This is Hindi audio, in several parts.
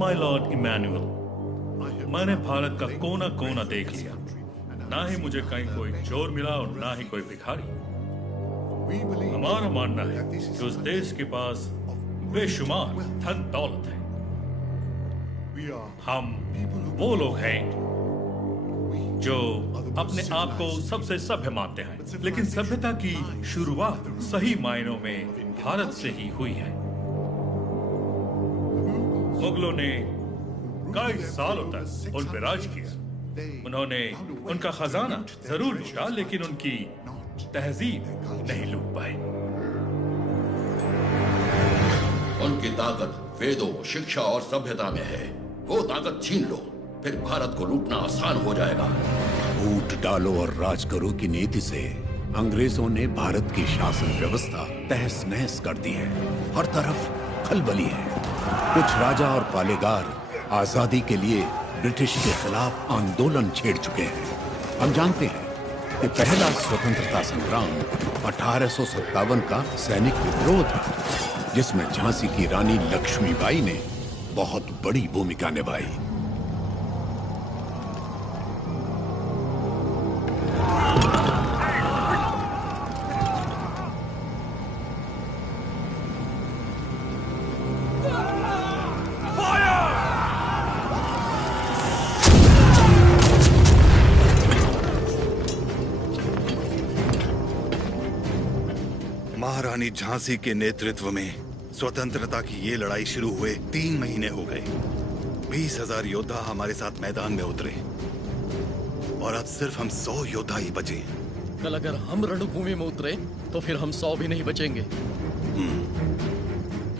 माय लॉर्ड इमैनुअल, मैंने भारत का कोना कोना देख लिया। ना ही मुझे कहीं कोई चोर मिला और ना ही कोई भिखारी। हमारा मानना है कि उस देश के पास बेशुमार धन दौलत है। हम वो लोग हैं जो अपने आप को सबसे सभ्य मानते हैं, लेकिन सभ्यता की शुरुआत सही मायनों में भारत से ही हुई है। मुगलों ने कई सालों तक उन पर राज किया। उन्होंने उनका खजाना जरूर लूटा, लेकिन उनकी तहजीब नहीं लूट पाए। उनकी ताकत वेदों, शिक्षा और सभ्यता में है। वो ताकत छीन लो, फिर भारत को लूटना आसान हो जाएगा। फूट डालो और राज करो की नीति से अंग्रेजों ने भारत की शासन व्यवस्था तहस नहस कर दी है। हर तरफ खलबली है। कुछ राजा और पालेगार आजादी के लिए ब्रिटिश के खिलाफ आंदोलन छेड़ चुके हैं। हम जानते हैं कि पहला स्वतंत्रता संग्राम 1857 का सैनिक विद्रोह था, जिसमें झांसी की रानी लक्ष्मीबाई ने बहुत बड़ी भूमिका निभाई। महारानी झांसी के नेतृत्व में स्वतंत्रता की ये लड़ाई शुरू हुए 3 महीने हो गए। 20,000 योद्धा हमारे साथ मैदान में उतरे और अब सिर्फ हम 100 योद्धा ही बचे हैं। कल अगर हम रणभूमि में उतरे तो फिर हम 100 भी नहीं बचेंगे।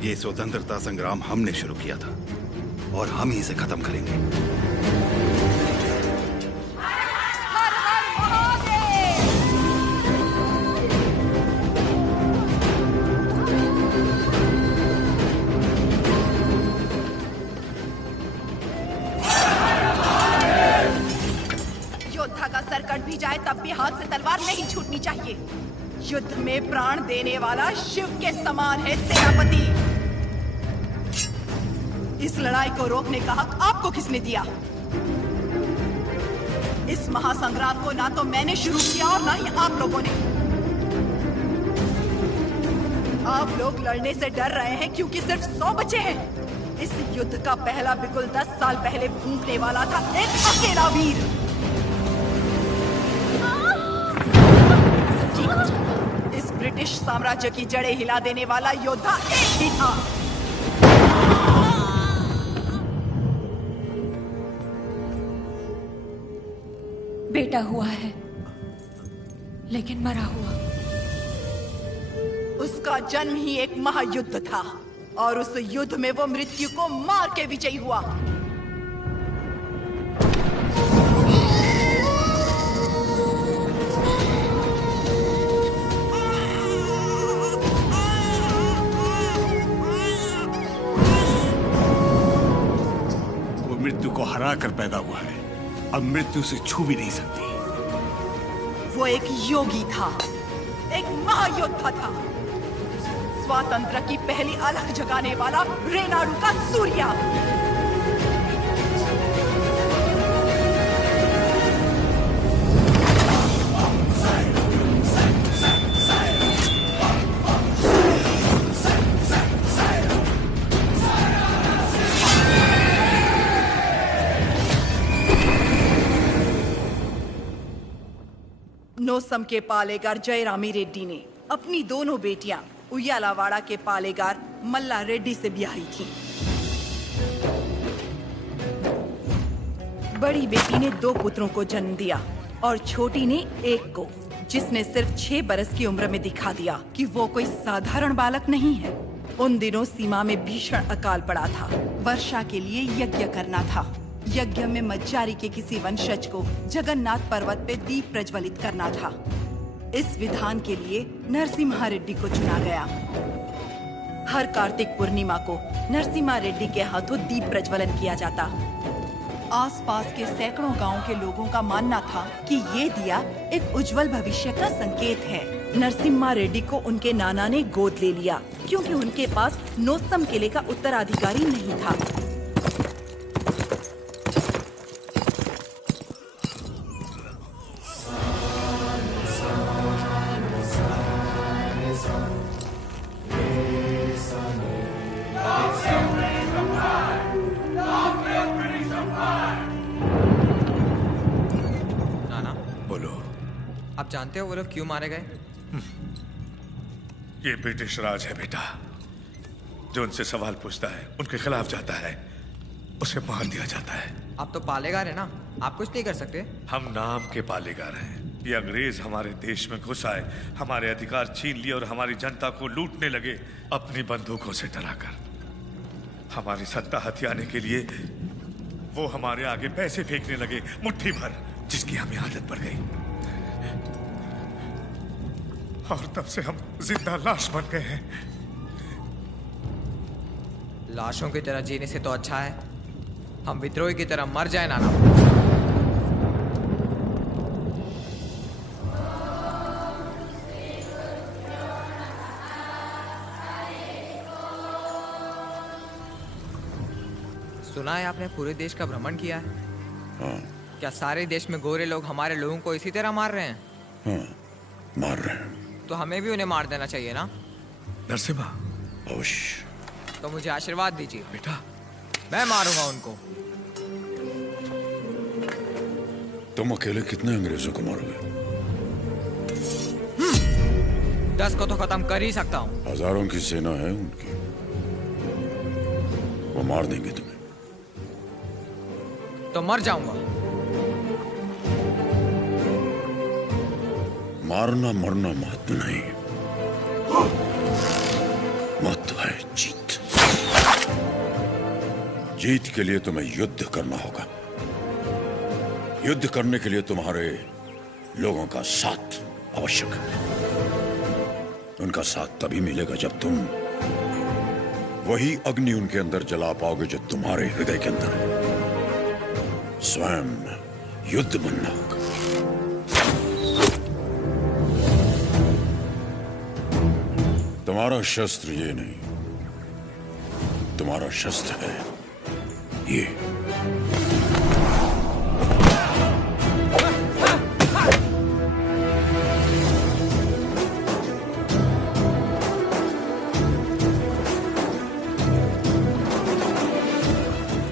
ये स्वतंत्रता संग्राम हमने शुरू किया था और हम ही इसे खत्म करेंगे। कट भी जाए तब भी हाथ से तलवार नहीं छूटनी चाहिए। युद्ध में प्राण देने वाला शिव के समान है सेनापति। इस लड़ाई को रोकने का हक आपको किसने दिया? इस महासंग्राम को ना तो मैंने शुरू किया और ना ही आप लोगों ने। आप लोग लड़ने से डर रहे हैं क्योंकि सिर्फ 100 बचे हैं। इस युद्ध का पहला बिगुल 10 साल पहले फूंकने वाला था एक अकेला वीर। इस ब्रिटिश साम्राज्य की जड़ें हिला देने वाला योद्धा एक ही था। बेटा हुआ है, लेकिन मरा हुआ। उसका जन्म ही एक महायुद्ध था और उस युद्ध में वो मृत्यु को मार के विजयी हुआ। मृत्यु को हरा कर पैदा हुआ है, अब मृत्यु से छू भी नहीं सकती। वो एक योगी था, एक महायोद्धा था, स्वातंत्र की पहली अलख जगाने वाला रेनाडू का सूर्या। नोसम के पालेगार जयरामी रेड्डी ने अपनी दोनों बेटियां उयालावाड़ा के पालेगार मल्ला रेड्डी से ब्याही थी। बड़ी बेटी ने 2 पुत्रों को जन्म दिया और छोटी ने एक को, जिसने सिर्फ 6 बरस की उम्र में दिखा दिया कि वो कोई साधारण बालक नहीं है। उन दिनों सीमा में भीषण अकाल पड़ा था। वर्षा के लिए यज्ञ करना था। यज्ञ में मज्जारी के किसी वंशज को जगन्नाथ पर्वत पे दीप प्रज्वलित करना था। इस विधान के लिए नरसिम्हा रेड्डी को चुना गया। हर कार्तिक पूर्णिमा को नरसिम्हा रेड्डी के हाथों दीप प्रज्वलन किया जाता। आसपास के सैकड़ों गांवों के लोगों का मानना था कि ये दिया एक उज्जवल भविष्य का संकेत है। नरसिम्हा रेड्डी को उनके नाना ने गोद ले लिया क्योंकि उनके पास नोसम किले का उत्तराधिकारी नहीं था। आप जानते हो वो लोग क्यों मारे गए? ये ब्रिटिश राज है बेटा। जो उनसे सवाल पूछता है, उनके खिलाफ जाता है, उसे मार दिया जाता है। आप तो पालेगार है ना, आप कुछ नहीं कर सकते? हम नाम के पालेगार हैं। ये अंग्रेज हमारे देश में घुस आए, हमारे अधिकार छीन लिए और हमारी जनता को लूटने लगे अपनी बंदूकों से डराकर। हमारी सत्ता हथियाने के लिए वो हमारे आगे पैसे फेंकने लगे, मुट्ठी भर, जिसकी हमें आदत पड़ गई। और तब से हम जिंदा लाश बन गए हैं। लाशों की तरह जीने से तो अच्छा है हम विद्रोही की तरह मर जाए नाना। सुना है आपने पूरे देश का भ्रमण किया है? हाँ। क्या सारे देश में गोरे लोग हमारे लोगों को इसी तरह मार रहे हैं? हाँ, मार रहे हैं। तो हमें भी उन्हें मार देना चाहिए ना? नरसिम्हा, अवश्य। तो मुझे आशीर्वाद दीजिए बेटा। मैं मारूंगा उनको। तुम अकेले कितने अंग्रेजों को मारोगे? 10 को तो खत्म कर ही सकता हूँ। हजारों की सेना है उनकी, वो मार देंगे तुम्हें। तो मर जाऊंगा। मारना मरना महत्व नहीं, महत्व है जीत। जीत के लिए तुम्हें युद्ध करना होगा। युद्ध करने के लिए तुम्हारे लोगों का साथ आवश्यक है। उनका साथ तभी मिलेगा जब तुम वही अग्नि उनके अंदर जला पाओगे जो तुम्हारे हृदय के अंदर है। स्वयं युद्ध बनना होगा। तुम्हारा शस्त्र ये नहीं, तुम्हारा शस्त्र है ये।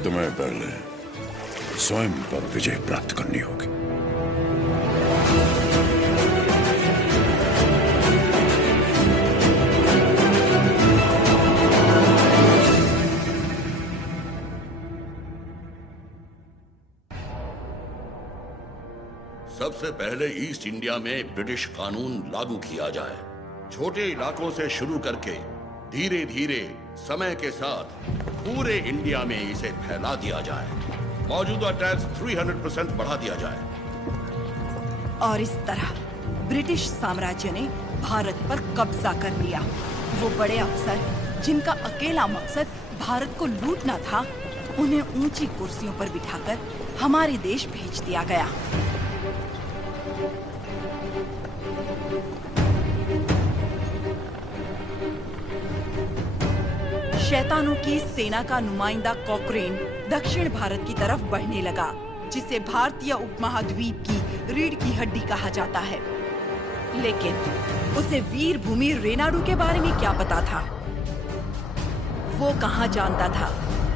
तुम्हें पहले स्वयं पर विजय प्राप्त करनी होगी। सबसे पहले ईस्ट इंडिया में ब्रिटिश कानून लागू किया जाए। छोटे इलाकों से शुरू करके धीरे धीरे समय के साथ पूरे इंडिया में इसे फैला दिया जाए। मौजूदा टैक्स 300% बढ़ा दिया जाए। और इस तरह ब्रिटिश साम्राज्य ने भारत पर कब्जा कर लिया। वो बड़े अफसर जिनका अकेला मकसद भारत को लूटना था, उन्हें ऊंची कुर्सियों पर बिठाकर हमारे देश भेज दिया गया। शैतानों की सेना का नुमाइंदा कॉकरेन दक्षिण भारत की तरफ बढ़ने लगा, जिसे भारतीय उपमहाद्वीप की रीढ़ की हड्डी कहा जाता है। लेकिन उसे वीर भूमि रेनाडू के बारे में क्या पता था? वो कहाँ जानता था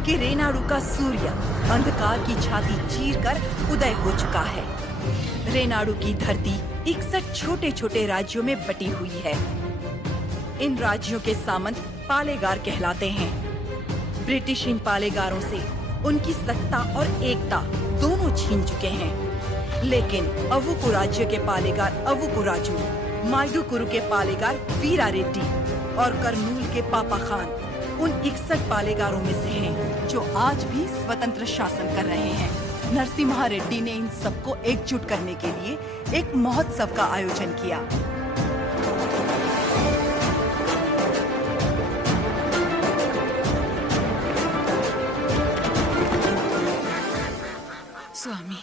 कि रेनाडू का सूर्य अंधकार की छाती चीरकर उदय हो चुका है। रेनाडू की धरती 61 छोटे छोटे राज्यों में बटी हुई है। इन राज्यों के सामंत पालेगार कहलाते हैं। ब्रिटिश इन पालेगारों से उनकी सत्ता और एकता दोनों छीन चुके हैं। लेकिन अवुकु राज्य के पालेगार अवुकु राजू, माइदुकुरु के पालेगार वीरा रेड्डी और कर्नूल के पापा खान उन 61 पालेगारों में से हैं जो आज भी स्वतंत्र शासन कर रहे हैं। नरसिम्हा रेड्डी ने इन सबको एकजुट करने के लिए एक महोत्सव का आयोजन किया। स्वामी,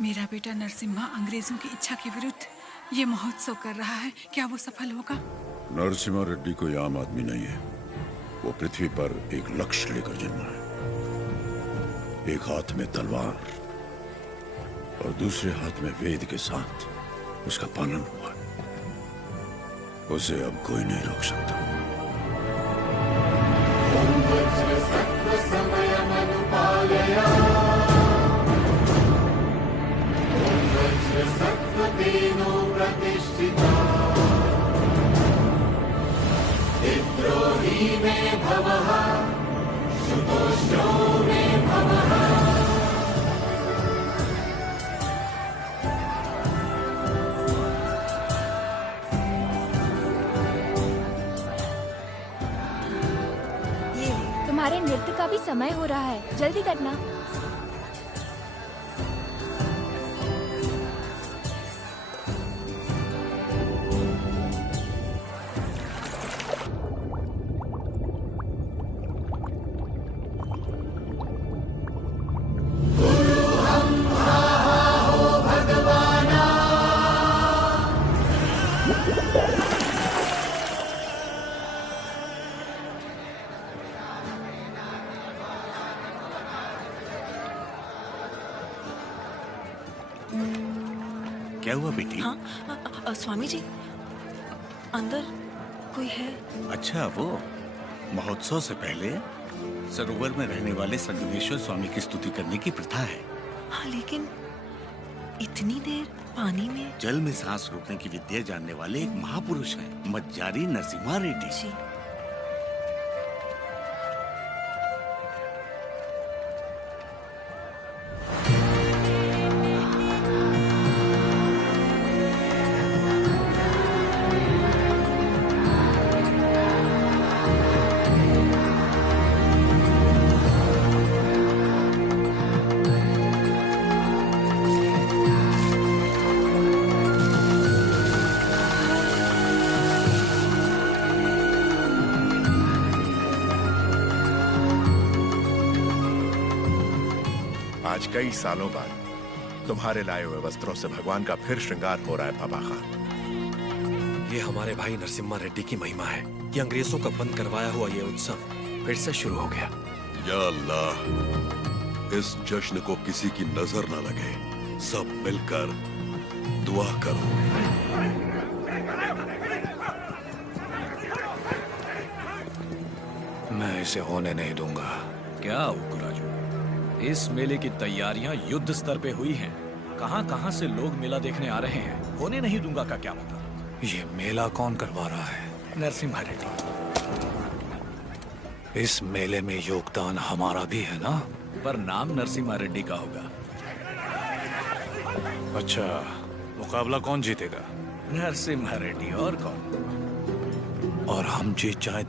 मेरा बेटा नरसिम्हा अंग्रेजों की इच्छा के विरुद्ध ये महोत्सव कर रहा है। क्या वो सफल होगा? नरसिम्हा रेड्डी कोई आम आदमी नहीं है। वो पृथ्वी पर एक लक्ष्य लेकर जन्मा है। एक हाथ में तलवार और दूसरे हाथ में वेद के साथ उसका पालन हुआ। उसे अब कोई नहीं रोक सकता। सत्व तुम्हारे नृत्य का भी समय हो रहा है, जल्दी करना। क्या हुआ बेटी? हाँ, स्वामी जी, अंदर कोई है? अच्छा, वो महोत्सव से पहले सरोवर में रहने वाले संगमेश्वर स्वामी की स्तुति करने की प्रथा है। हाँ, लेकिन इतनी देर पानी में? जल में सांस रोकने की विद्या जानने वाले एक महापुरुष हैं, मज्जारी नरसिम्हा रेड्डी जी। आज कई सालों बाद तुम्हारे लाए हुए वस्त्रों से भगवान का फिर श्रृंगार हो रहा है बाबा खान। ये हमारे भाई नरसिम्हा रेड्डी की महिमा है कि अंग्रेजों का बंद करवाया हुआ ये उत्सव फिर से शुरू हो गया। या अल्लाह, इस जश्न को किसी की नजर न लगे, सब मिलकर दुआ करो। मैं इसे होने नहीं दूंगा। क्या उकराजू, इस मेले की तैयारियां युद्ध स्तर पे हुई हैं। कहां-कहां से लोग मेला देखने आ रहे हैं। होने नहीं दूंगा का क्या मतलब? ये मेला कौन करवा रहा है? नरसिम्हा रेड्डी। इस मेले में योगदान हमारा भी है ना? पर नाम नरसिम्हा रेड्डी का होगा। अच्छा, मुकाबला कौन जीतेगा? नरसिम्हा रेड्डी, और कौन? और हम जीत जाए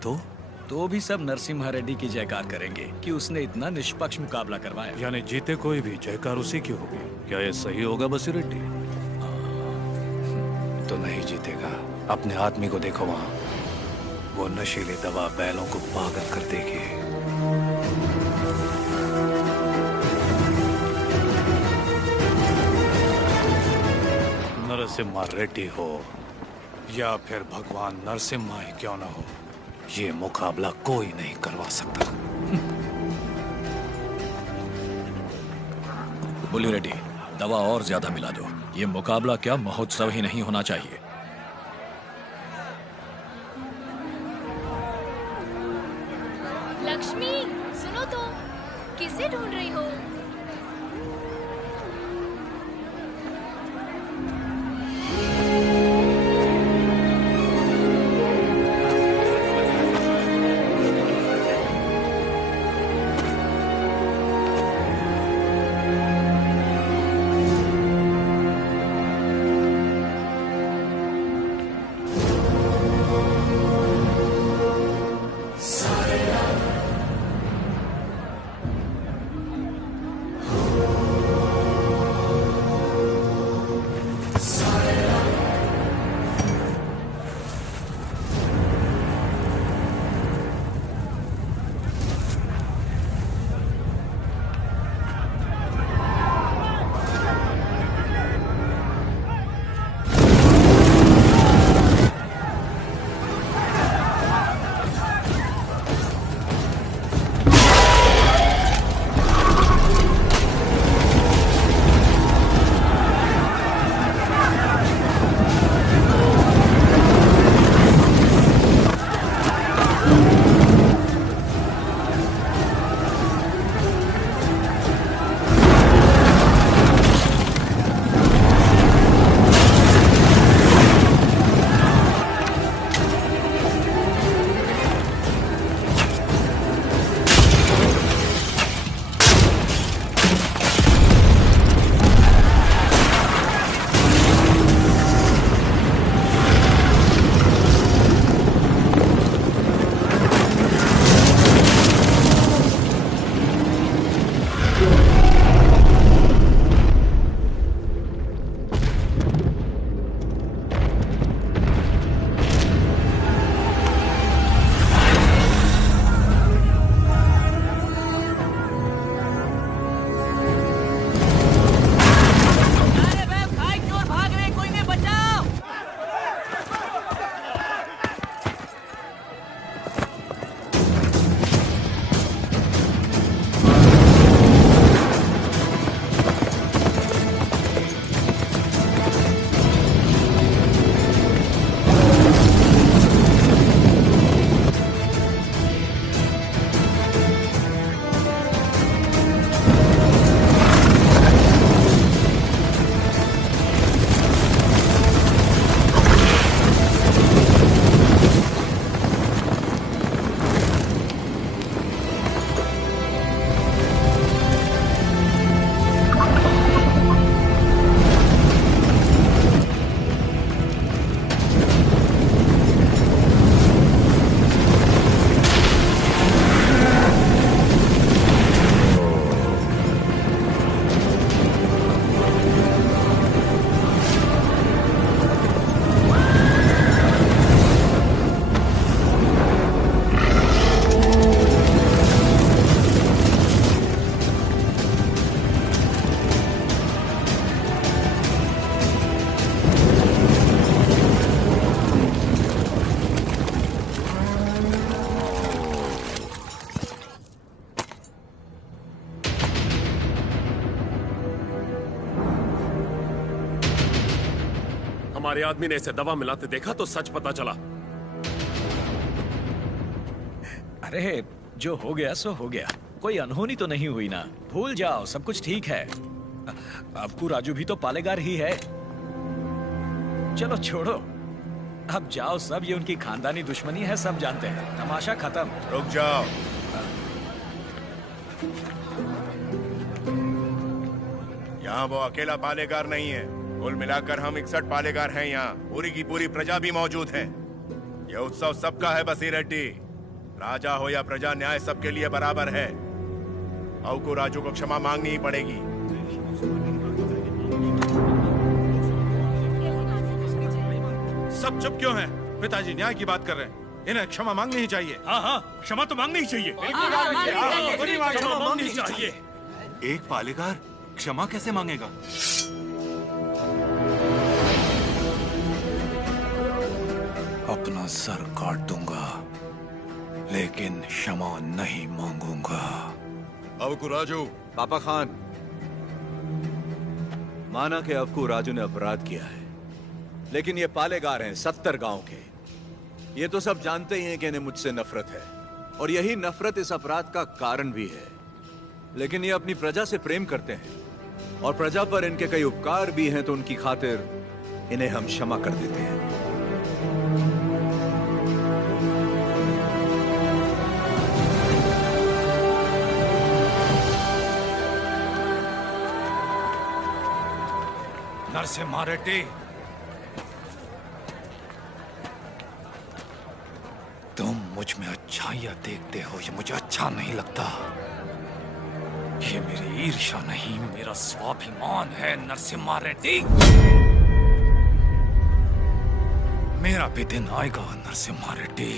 तो भी सब नरसिम्हा रेड्डी की जयकार करेंगे कि उसने इतना निष्पक्ष मुकाबला करवाया। यानी जीते कोई भी जयकार उसी की होगी। क्या ये सही होगा बसीर रेड्डी? तो नहीं जीतेगा। अपने आदमी को देखो वहाँ, वो नशीली दवा बैलों को पागल कर देगी। नरसिम्हा रेड्डी हो या फिर भगवान नरसिम्हा ही क्यों ना हो, ये मुकाबला कोई नहीं करवा सकता। बोली रेड्डी, दवा और ज्यादा मिला दो। ये मुकाबला क्या महोत्सव ही नहीं होना चाहिए। लक्ष्मी, सुनो तो, किसे ढूंढ रही हो? हमारे आदमी ने इसे दवा मिलाते देखा तो सच पता चला। अरे जो हो गया सो हो गया, कोई अनहोनी तो नहीं हुई ना। भूल जाओ, सब कुछ ठीक है। अबकू राजू भी तो पालेगार ही है। चलो छोड़ो, अब जाओ सब, ये उनकी खानदानी दुश्मनी है, सब जानते हैं। तमाशा खत्म। रुक जाओ। यहाँ वो अकेला पालेगार नहीं है, कुल मिलाकर हम 61 पालेगार हैं। यहाँ पूरी की पूरी प्रजा भी मौजूद है। यह उत्सव सबका है बसी रेड्डी। राजा हो या प्रजा, न्याय सबके लिए बराबर है। अवकू राजू को क्षमा मांगनी ही पड़ेगी। सब चुप क्यों हैं? पिताजी न्याय की बात कर रहे हैं, इन्हें क्षमा मांगनी ही चाहिए। हाँ हाँ, क्षमा तो मांगनी ही चाहिए। क्षमा मांगनी ही चाहिए। एक पालेगार क्षमा कैसे मांगेगा? अपना सर काट दूंगा, लेकिन क्षमा नहीं मांगूंगा। अवकू राजू। पापा खान, माना कि अवकू राजू ने अपराध किया है, लेकिन ये पालेगार हैं 70 गांव के। ये तो सब जानते ही हैं कि इन्हें मुझसे नफरत है, और यही नफरत इस अपराध का कारण भी है। लेकिन ये अपनी प्रजा से प्रेम करते हैं, और प्रजा पर इनके कई उपकार भी हैं, तो उनकी खातिर इन्हें हम क्षमा कर देते हैं। नरसिम्हा रेड्डी, तुम मुझ में अच्छाइयां देखते हो, ये मुझे अच्छा नहीं लगता। ये मेरी ईर्ष्या नहीं, मेरा स्वाभिमान है नरसिम्हा रेड्डी। मेरा भी दिन आएगा नरसिम्हा रेड्डी,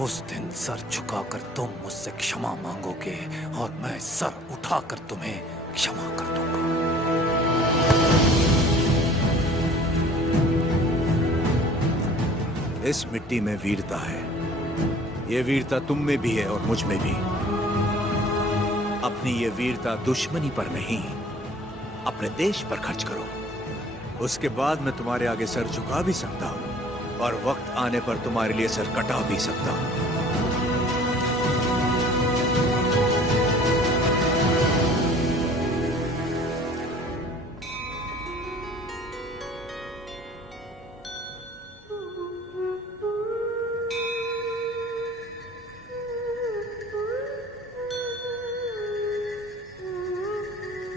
उस दिन सर झुकाकर तुम मुझसे क्षमा मांगोगे, और मैं सर उठाकर तुम्हें क्षमा कर दूंगा। इस मिट्टी में वीरता है। ये वीरता तुम में भी है और मुझ में भी। अपनी ये वीरता दुश्मनी पर नहीं, अपने देश पर खर्च करो। उसके बाद मैं तुम्हारे आगे सर झुका भी सकता हूं, और वक्त आने पर तुम्हारे लिए सर कटा भी सकता हूं।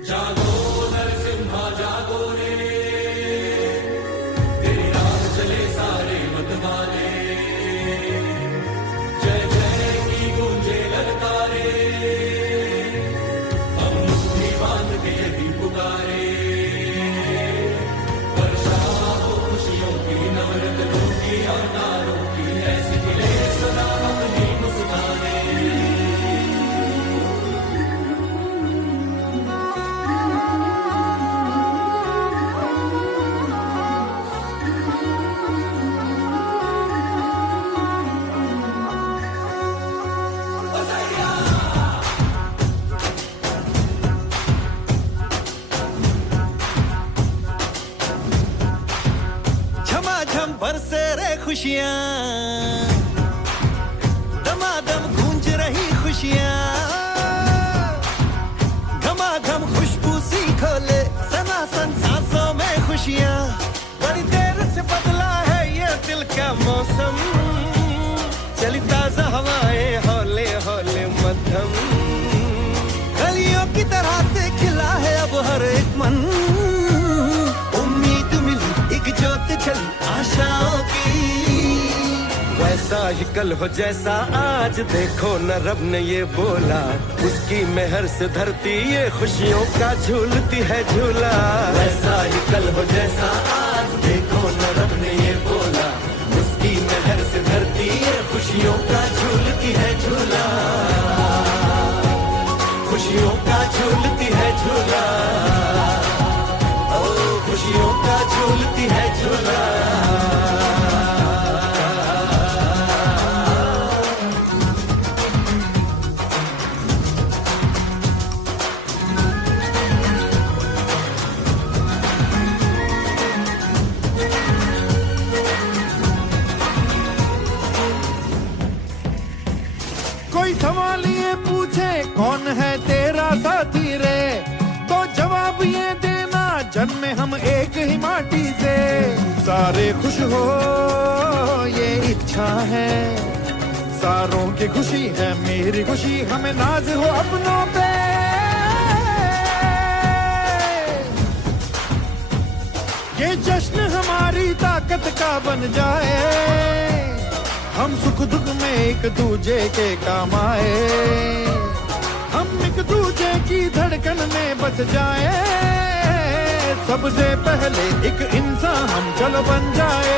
जागो नरसिम्हा जागो रे, तेरी राह चले सारे मतवाले। जय जय की गूंजे ललकारे, हम मुट्ठी बांध के यही पुकारे। वर्षा हो खुशियों की, नवरत्नों की और तारों की, ऐसे खिले सदा अपनी मुस्काने। बरसे रे खुशियां, दमादम गूंज रही खुशियां, घमाघम खुशबू सी खोले सनासन सांसों में खुशियां। बड़ी देर से बदला है ये दिल का मौसम, चली ताजा हवाएं हौले हौले मध्यम। गलियों की तरह से खिला है अब हर एक मन, उम्मीद मिली एक ज्योत चली आशाओं की। वैसा ही कल हो जैसा आज, देखो न रब ने ये बोला, उसकी मेहर से धरती ये खुशियों का झूलती है झूला। वैसा ही कल हो जैसा आज, देखो न रब ने ये बोला, उसकी मेहर से धरती ये खुशियों का झूलती है झूला। खुशियों का झूलती है झूला, ओ खुशियों का झूलती है झूला। कोई सवाल ये पूछे कौन है तेरा साथी रे, तो जवाब ये देना जन्मे हम एक ही माटी से। सारे खुश हो ये इच्छा है, सारों की खुशी है मेरी खुशी, हमें नाज हो अपनों पे। ये जश्न हमारी ताकत का बन जाए, हम सुख दुख में एक दूजे के काम आए, हम एक दूजे की धड़कन में बस जाए, सबसे पहले एक इंसान हम चलो बन जाए।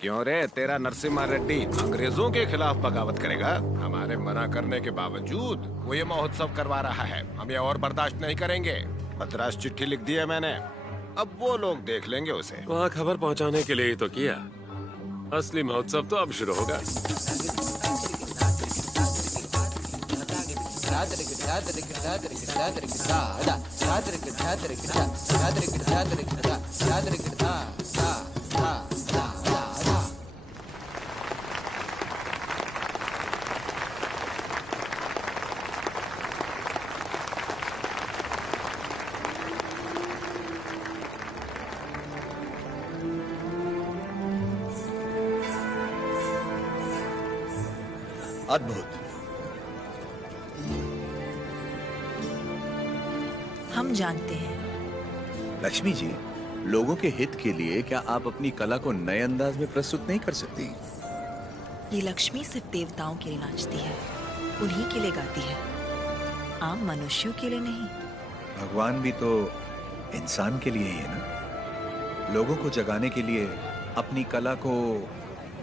क्यों रे, तेरा नरसिम्हा रेड्डी अंग्रेजों के खिलाफ बगावत करेगा? हमारे मना करने के बावजूद वो ये महोत्सव करवा रहा है, हम ये और बर्दाश्त नहीं करेंगे। मद्रास चिट्ठी लिख दी है मैंने, अब वो लोग देख लेंगे उसे। वहाँ खबर पहुँचाने के लिए ही तो किया, असली महोत्सव तो अब शुरू होगा। अद्भुत। हम जानते हैं। लक्ष्मी जी, लोगों के हित के लिए क्या आप अपनी कला को नए अंदाज में प्रस्तुत नहीं कर सकती? ये लक्ष्मी सिर्फ देवताओं के लिए नाचती है, उन्हीं के लिए गाती है, आम मनुष्यों के लिए नहीं। भगवान भी तो इंसान के लिए ही है ना। लोगों को जगाने के लिए अपनी कला को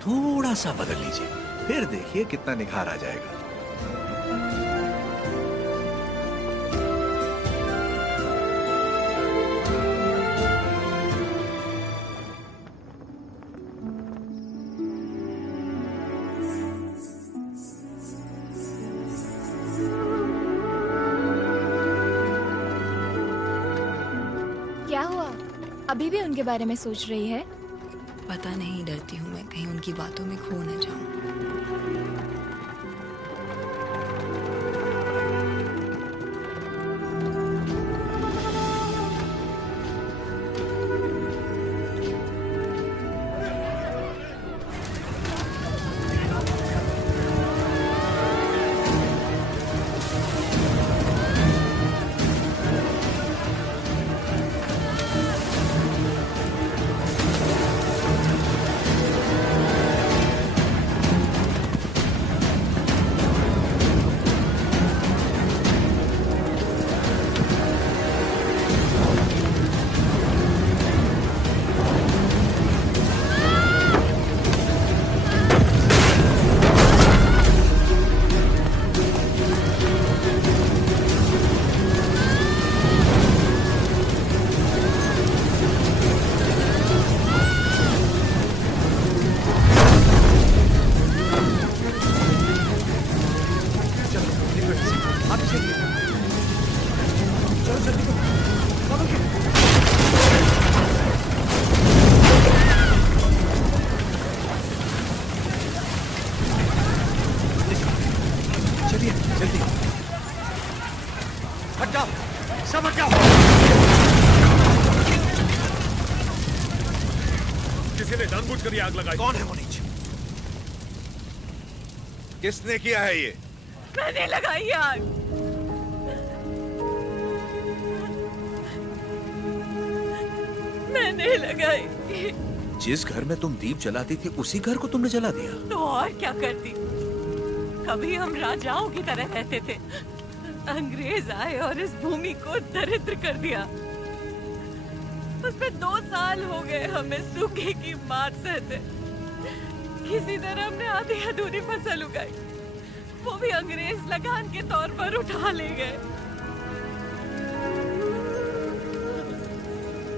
थोड़ा सा बदल लीजिए, फिर देखिए कितना निखार आ जाएगा। क्या हुआ? अभी भी उनके बारे में सोच रही है? पता नहीं, डरती हूँ मैं कहीं उनकी बातों में खो न जाऊं। हट जाओ, सब हट जाओ। किसने जानबूझकर ये आग लगाई? कौन है वो नीच? किसने किया है ये? मैंने लगाई आग। मैंने लगाई। जिस घर में तुम दीप जलाती थी उसी घर को तुमने जला दिया? तो और क्या करती? कभी हम राजाओं की तरह रहते थे, अंग्रेज आए और इस भूमि को दरिद्र कर दिया। उसमें 2 साल हो गए हमें सूखे की मार सहते। किसी तरह हमने आधी अधूरी फसल उगाई, वो भी अंग्रेज लगान के तौर पर उठा ले गए।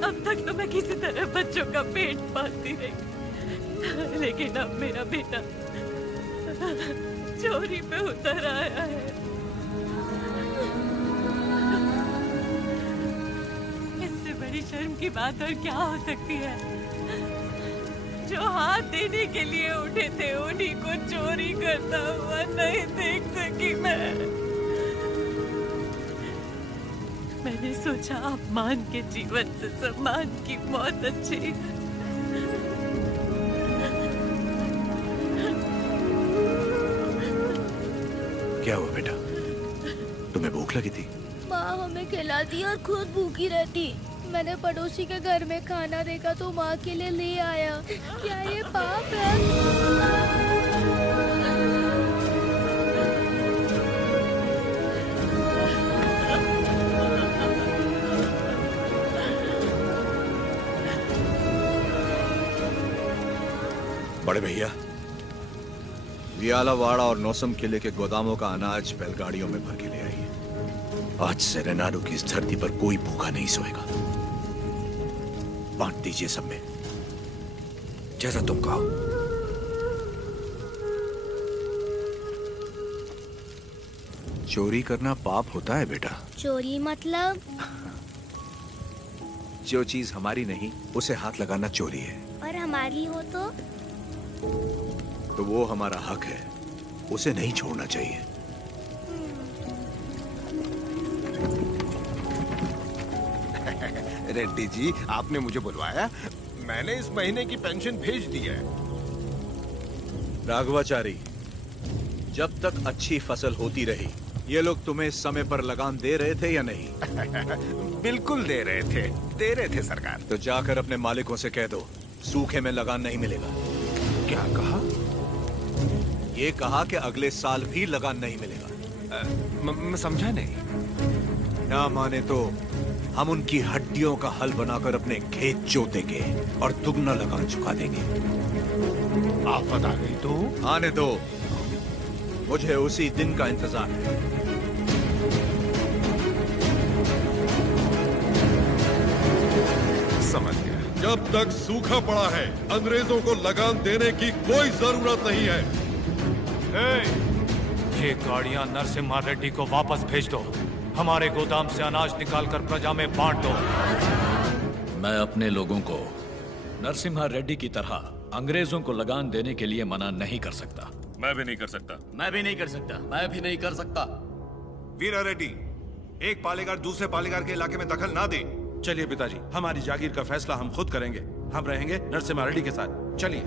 अब तक तो मैं किसी तरह बच्चों का पेट पालती रही, लेकिन अब मेरा बेटा चोरी पे उतर आया है। इससे बड़ी शर्म की बात और क्या हो सकती है? जो हाथ देने के लिए उठे थे उन्हीं को चोरी करता हुआ नहीं देख सकी मैंने सोचा अपमान के जीवन से सम्मान की मौत अच्छी। क्या हुआ बेटा? तुम्हें भूख लगी थी? माँ हमें खिलाती और खुद भूखी रहती। मैंने पड़ोसी के घर में खाना देखा तो माँ के लिए ले आया। क्या ये पाप है? बड़े भैया, वियालावाड़ा और नौसम किले के गोदामों का अनाज बैलगाड़ियों में भर के ले आइए। आज से रेनाडू की इस धरती पर कोई भूखा नहीं सोएगा। बांट दीजिए सब में, जैसा तुम कहो। चोरी करना पाप होता है बेटा? चोरी मतलब? जो चीज हमारी नहीं उसे हाथ लगाना चोरी है। और हमारी हो तो वो हमारा हक है, उसे नहीं छोड़ना चाहिए। रेड्डी जी, आपने मुझे बुलवाया? मैंने इस महीने की पेंशन भेज दी है। राघवाचारी, जब तक अच्छी फसल होती रही, ये लोग तुम्हें समय पर लगान दे रहे थे या नहीं? बिल्कुल दे रहे थे सरकार। तो जाकर अपने मालिकों से कह दो, सूखे में लगान नहीं मिलेगा। क्या कहा? ये कहा कि अगले साल भी लगान नहीं मिलेगा। मैं समझा नहीं। ना माने तो हम उनकी हड्डियों का हल बनाकर अपने खेत जोतेंगे और दुगना लगान चुका देंगे। आफत आ गई तो? आने दो, मुझे उसी दिन का इंतजार है। समझ गया। जब तक सूखा पड़ा है, अंग्रेजों को लगान देने की कोई जरूरत नहीं है। ये गाड़ियां नरसिम्हा रेड्डी को वापस भेज दो। हमारे गोदाम से अनाज निकालकर प्रजा में बांट दो। मैं अपने लोगों को नरसिम्हा रेड्डी की तरह अंग्रेजों को लगान देने के लिए मना नहीं कर सकता। मैं भी नहीं कर सकता। मैं भी नहीं कर सकता। मैं भी नहीं कर सकता। वीरा रेड्डी, एक पालेगार दूसरे पालेगार के इलाके में दखल ना दे। चलिए पिताजी, हमारी जागीर का फैसला हम खुद करेंगे। हम रहेंगे नरसिम्हा रेड्डी के साथ। चलिए।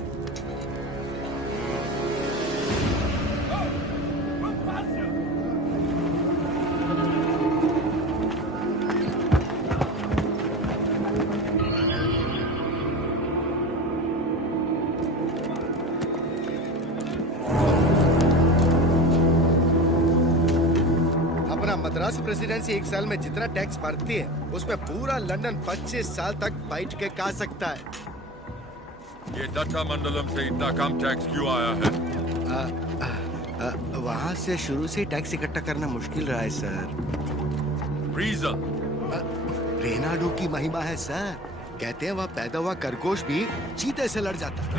मद्रास प्रेसिडेंसी एक साल में जितना टैक्स भरती है उसमें पूरा लंदन 25 साल तक बैठ के खा सकता है। ये दत्ता मंडलम से इतना कम टैक्स क्यों आया है? वहाँ से शुरू से टैक्स इकट्ठा करना मुश्किल रहा है सर। रीजन? रेनाडू की महिमा है सर। कहते हैं वह पैदा हुआ खरगोश भी चीते से लड़ जाता है।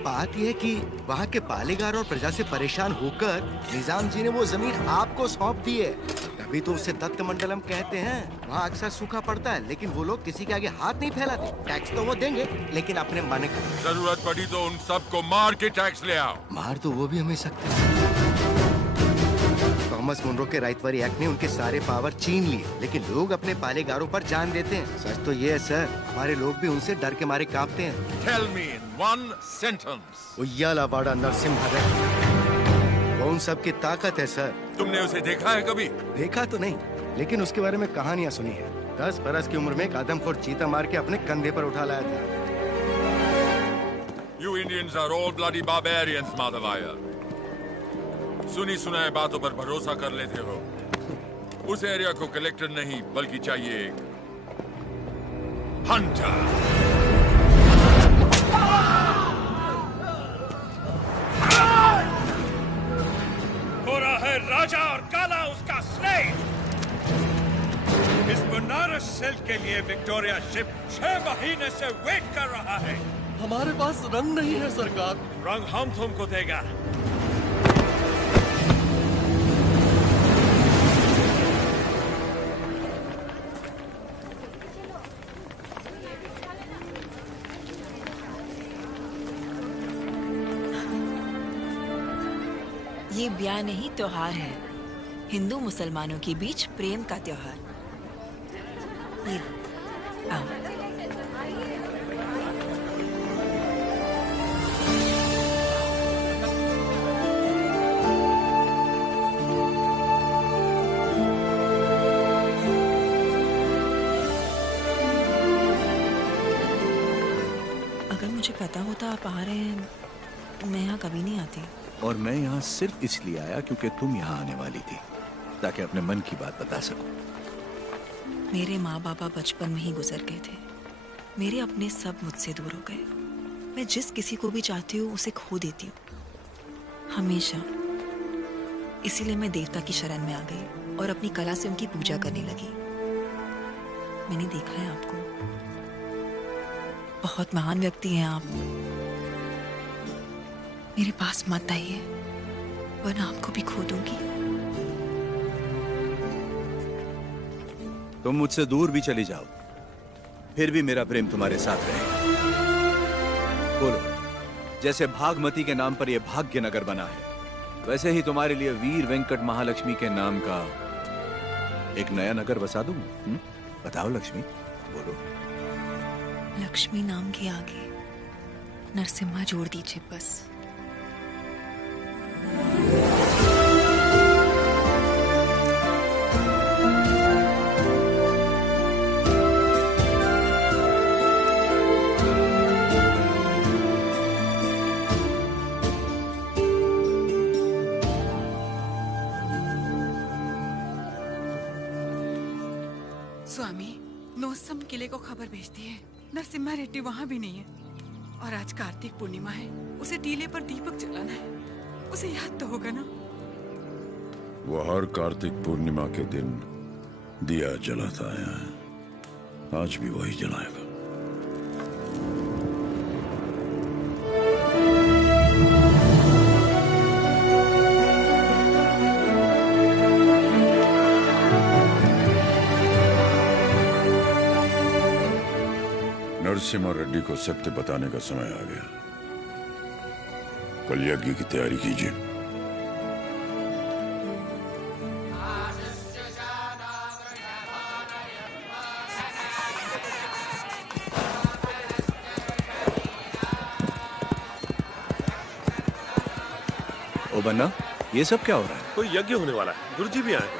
बात यह है कि वहाँ के पालेगार और प्रजा से परेशान होकर निजाम जी ने वो जमीन आपको सौंप दी है। तभी तो उसे दत्त मंडलम कहते हैं। वहाँ अक्सर सूखा पड़ता है लेकिन वो लोग किसी के आगे हाथ नहीं फैलाते। टैक्स तो वो देंगे लेकिन अपने मन का। जरूरत पड़ी तो उन सबको मार के टैक्स ले आओ। मार तो वो भी हमें सकते हैं। थॉमस मुनरो के राइटवरी एक्ट ने उनके सारे पावर छीन लिए, लेकिन लोग अपने पालेगारों पर जान देते हैं। सच तो ये है सर, हमारे लोग भी उनसे डर के मारे कांपते हैं। Tell me in one sentence. उయ్యాలవాడ Narasimha Reddy, वो उन सब की ताकत है सर। तुमने उसे देखा है कभी? देखा तो नहीं, लेकिन उसके बारे में कहानियां सुनी है। 10 बरस की उम्र में एक आदमखोर चीता मार के अपने कंधे पर उठा लाया था। You Indians are all bloody barbarians, Madhavaya. सुनी सुनाए बातों पर भरोसा कर लेते हो। उस एरिया को कलेक्टर नहीं बल्कि चाहिए एक हंटर। गोरा है राजा और काला उसका स्लेव। इस बनारस सिल्क के लिए विक्टोरिया शिप 6 महीने से वेट कर रहा है। हमारे पास रंग नहीं है सरकार। रंग हम तुमको देगा। ये ब्याह नहीं त्योहार है, हिंदू मुसलमानों के बीच प्रेम का त्योहार। ये आओ। अगर मुझे पता होता आप आ रहे हैं, मैं यहाँ कभी नहीं आती। और मैं यहाँ सिर्फ इसलिए आया क्योंकि तुम यहाँ आने वाली थी, ताकि अपने मन की बात बता सकूं। मेरे माँ बाबा बचपन में ही गुजर गए थे। मेरे अपने सब मुझसे दूर हो गए। मैं जिस किसी को भी चाहती हूँ उसे खो देती हूँ, हमेशा। इसीलिए मैं देवता की शरण में आ गई और अपनी कला से उनकी पूजा करने लगी। मैंने देखा है आपको, बहुत महान व्यक्ति हैं आप। मेरे पास मत आइए, वरना आपको भी खो दूंगी। तुम मुझसे दूर भी चली जाओ, फिर भी मेरा प्रेम तुम्हारे साथ रहेगा। बोलो, जैसे भागमती के नाम पर यह भाग्य नगर बना है, वैसे ही तुम्हारे लिए वीर वेंकट महालक्ष्मी के नाम का एक नया नगर बसा दूं। बताओ लक्ष्मी, बोलो। लक्ष्मी नाम के आगे नरसिम्हा जोड़ दीजिए बस। स्वामी, नोसम किले को खबर भेजती है। नरसिम्हा रेड्डी वहाँ भी नहीं है। और आज कार्तिक पूर्णिमा है, उसे टीले पर दीपक जलाना है। उसे याद तो होगा ना? वो हर कार्तिक पूर्णिमा के दिन दिया जलाता आया है, आज भी वही जलाएगा। नरसिम्हा रेड्डी को सत्य बताने का समय आ गया। कल यज्ञ की तैयारी कीजिए। ओ बन्ना, ये सब क्या हो रहा है? कोई यज्ञ होने वाला है, गुरुजी भी आए।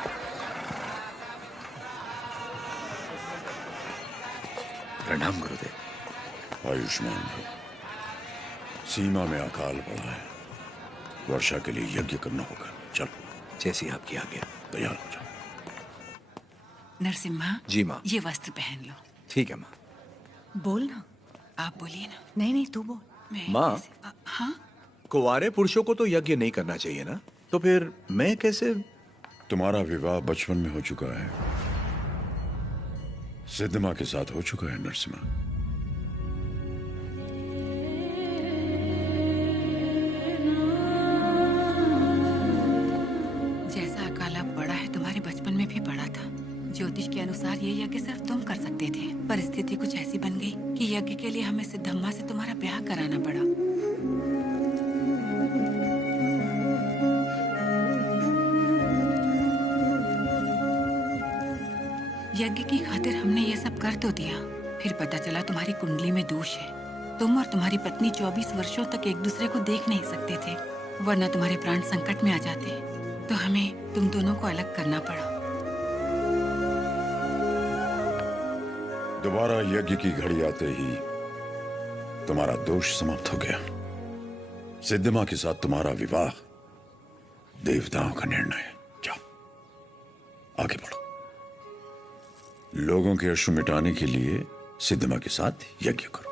प्रणाम गुरुदेव। आयुष्मान भव। सीमा में अकाल पड़ा है, वर्षा के लिए यज्ञ करना होगा। चलो। जैसी आपकी आज्ञा। तैयार हो जाओ। नरसिम्हा जी माँ। ये वस्त्र पहन लो। ठीक है माँ। बोल ना, आप बोलिए ना। नहीं नहीं, तू बोल। माँ, हाँ, कुंवारे पुरुषों को तो यज्ञ नहीं करना चाहिए ना, तो फिर मैं कैसे? तुम्हारा विवाह बचपन में हो चुका है, सिद्धमा के साथ हो चुका है नरसिम्हा। जैसा अकाला पड़ा है, तुम्हारे बचपन में भी पड़ा था। ज्योतिष के अनुसार ये यज्ञ सिर्फ तुम कर सकते थे। परिस्थिति कुछ ऐसी बन गई कि यज्ञ के लिए हमें सिद्धम्मा से तुम्हारा ब्याह कराना पड़ा। यज्ञ की खातिर हमने ये सब कर तो दिया, फिर पता चला तुम्हारी कुंडली में दोष है। तुम और तुम्हारी पत्नी 24 वर्षों तक एक दूसरे को देख नहीं सकते थे, वरना तुम्हारे प्राण संकट में आ जाते। तो हमें तुम दोनों को अलग करना पड़ा। दोबारा यज्ञ की घड़ी आते ही तुम्हारा दोष समाप्त हो गया। सिद्धिमा के साथ तुम्हारा विवाह देवताओं का निर्णय है। जाओ आगे बढ़ो। लोगों के अश्रु मिटाने के लिए सिद्धिमा के साथ यज्ञ करो।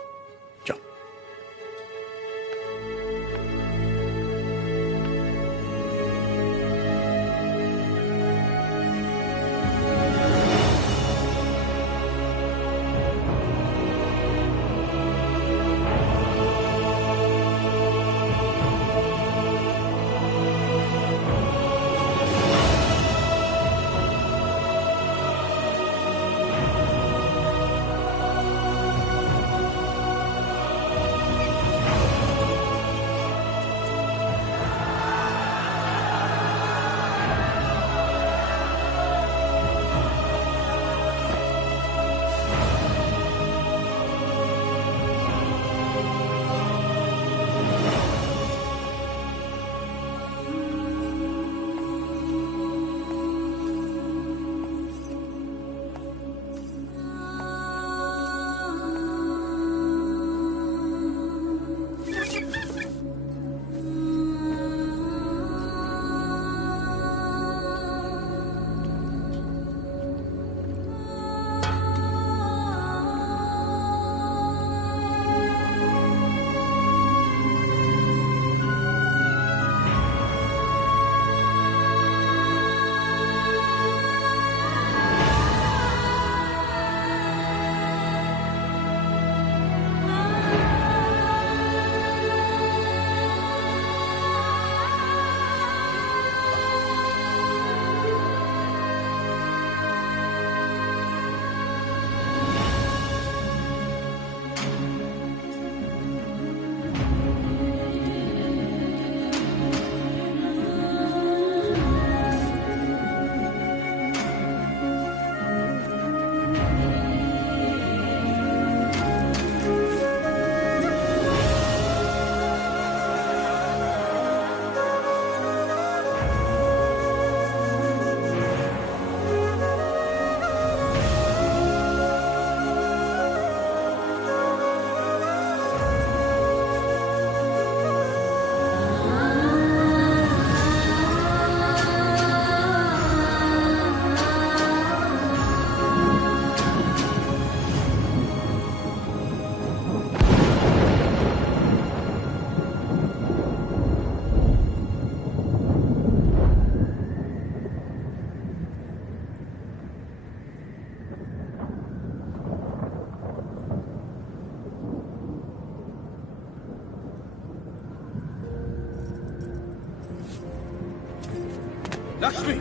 लक्ष्मी,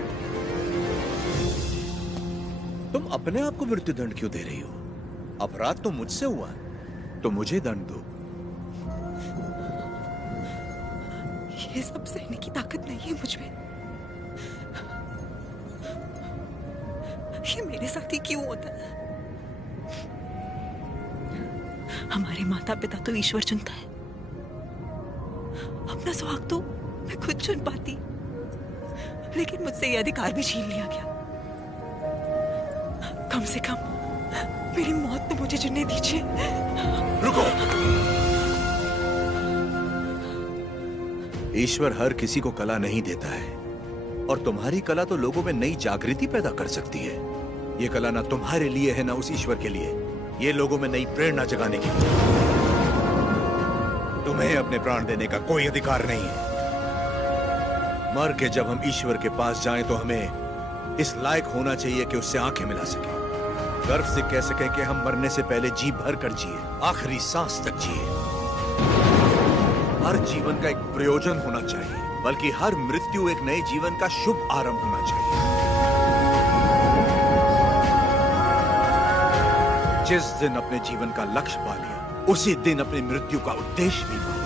तुम अपने आप को मृत्युदंड क्यों दे रही हो? अपराध तो मुझसे हुआ है, तो मुझे दंड दो। ये सब सहने की ताकत नहीं है मुझ में। ये मेरे साथ ही क्यों होता है? हमारे माता पिता तो ईश्वर चुनता है, अपना सुहाग तो मैं खुद चुन पाती, लेकिन मुझसे ये अधिकार भी छीन लिया गया। कम से कम मेरी मौत तो मुझे चुनने दीजिए। रुको। ईश्वर हर किसी को कला नहीं देता है, और तुम्हारी कला तो लोगों में नई जागृति पैदा कर सकती है। ये कला ना तुम्हारे लिए है ना उस ईश्वर के लिए, ये लोगों में नई प्रेरणा जगाने के लिए। तुम्हें अपने प्राण देने का कोई अधिकार नहीं है। मर के जब हम ईश्वर के पास जाएं तो हमें इस लायक होना चाहिए कि उससे आंखें मिला सके, गर्व से कह सकें कि हम मरने से पहले जी भर कर जिए, आखिरी सांस तक जिए। हर जीवन का एक प्रयोजन होना चाहिए, बल्कि हर मृत्यु एक नए जीवन का शुभ आरंभ होना चाहिए। जिस दिन अपने जीवन का लक्ष्य पा लिया, उसी दिन अपनी मृत्यु का उद्देश्य भी पा लिया।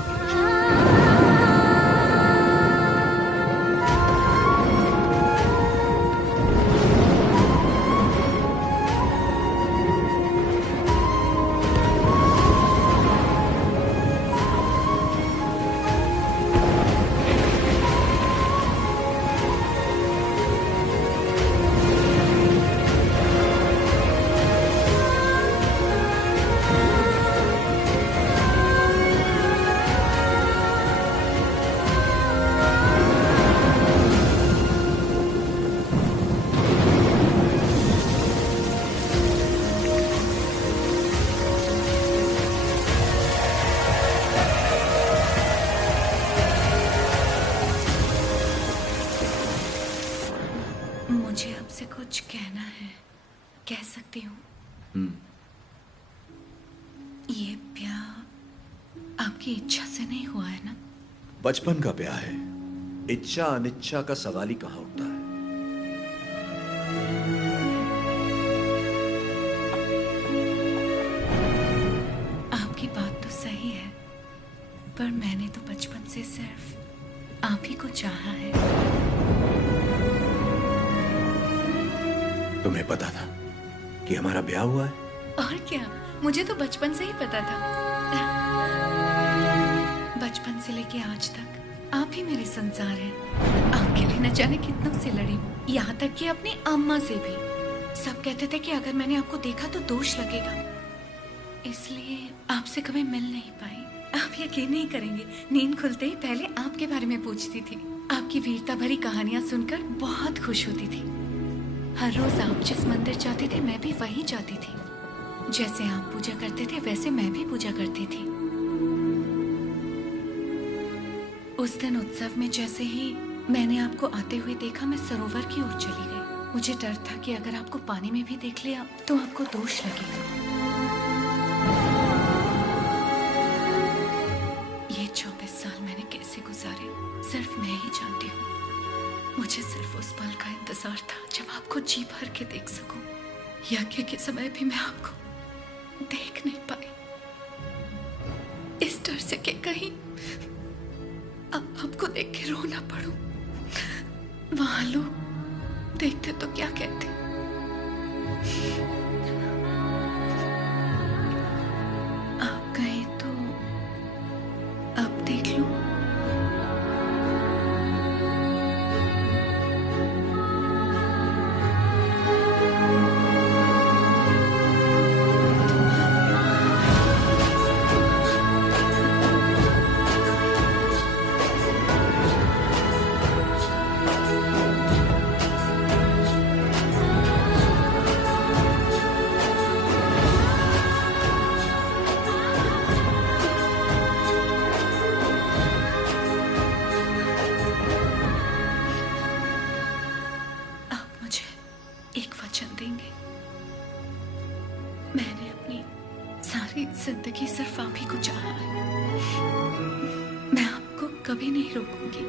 आपसे कुछ कहना है, कह सकती हूँ? ये ब्याह आपकी इच्छा से नहीं हुआ है ना? बचपन का ब्याह है, इच्छा अनिच्छा का सवाल ही कहाँ उठता है। आपकी बात तो सही है, पर मैंने तो बचपन से सिर्फ आप ही को चाहा है। तुम्हें पता था कि हमारा ब्याह हुआ है? और क्या, मुझे तो बचपन से ही पता था। बचपन से लेके आज तक आप ही मेरे संसार हैं। आपके लिए न जाने कितनों से लड़ी हूँ, यहाँ तक कि अपनी अम्मा से भी। सब कहते थे कि अगर मैंने आपको देखा तो दोष लगेगा, इसलिए आपसे कभी मिल नहीं पाई। आप यकीन नहीं करेंगे, नींद खुलते ही पहले आपके बारे में पूछती थी। आपकी वीरता भरी कहानियां सुनकर बहुत खुश होती थी। हर रोज आप जिस मंदिर जाते थे मैं भी वहीं जाती थी। जैसे आप पूजा करते थे वैसे मैं भी पूजा करती थी। उस दिन उत्सव में जैसे ही मैंने आपको आते हुए देखा, मैं सरोवर की ओर चली गई। मुझे डर था कि अगर आपको पानी में भी देख लिया तो आपको दोष लगेगा। ये 24 साल मैंने कैसे गुजारे सिर्फ मैं ही जानती हूँ। मुझे सिर्फ उस पल का इंतजार था जब आपको जी भर के देख सकूं। यज्ञ के समय भी मैं आपको देख नहीं पाई, इस डर से कि कहीं आपको देख के रो ना पड़ूं। वहां लोग देखते तो क्या कहते। आप कहें तो अब देख लूं। जिंदगी सिर्फ आप ही को चाहा है। मैं आपको कभी नहीं रोकूंगी,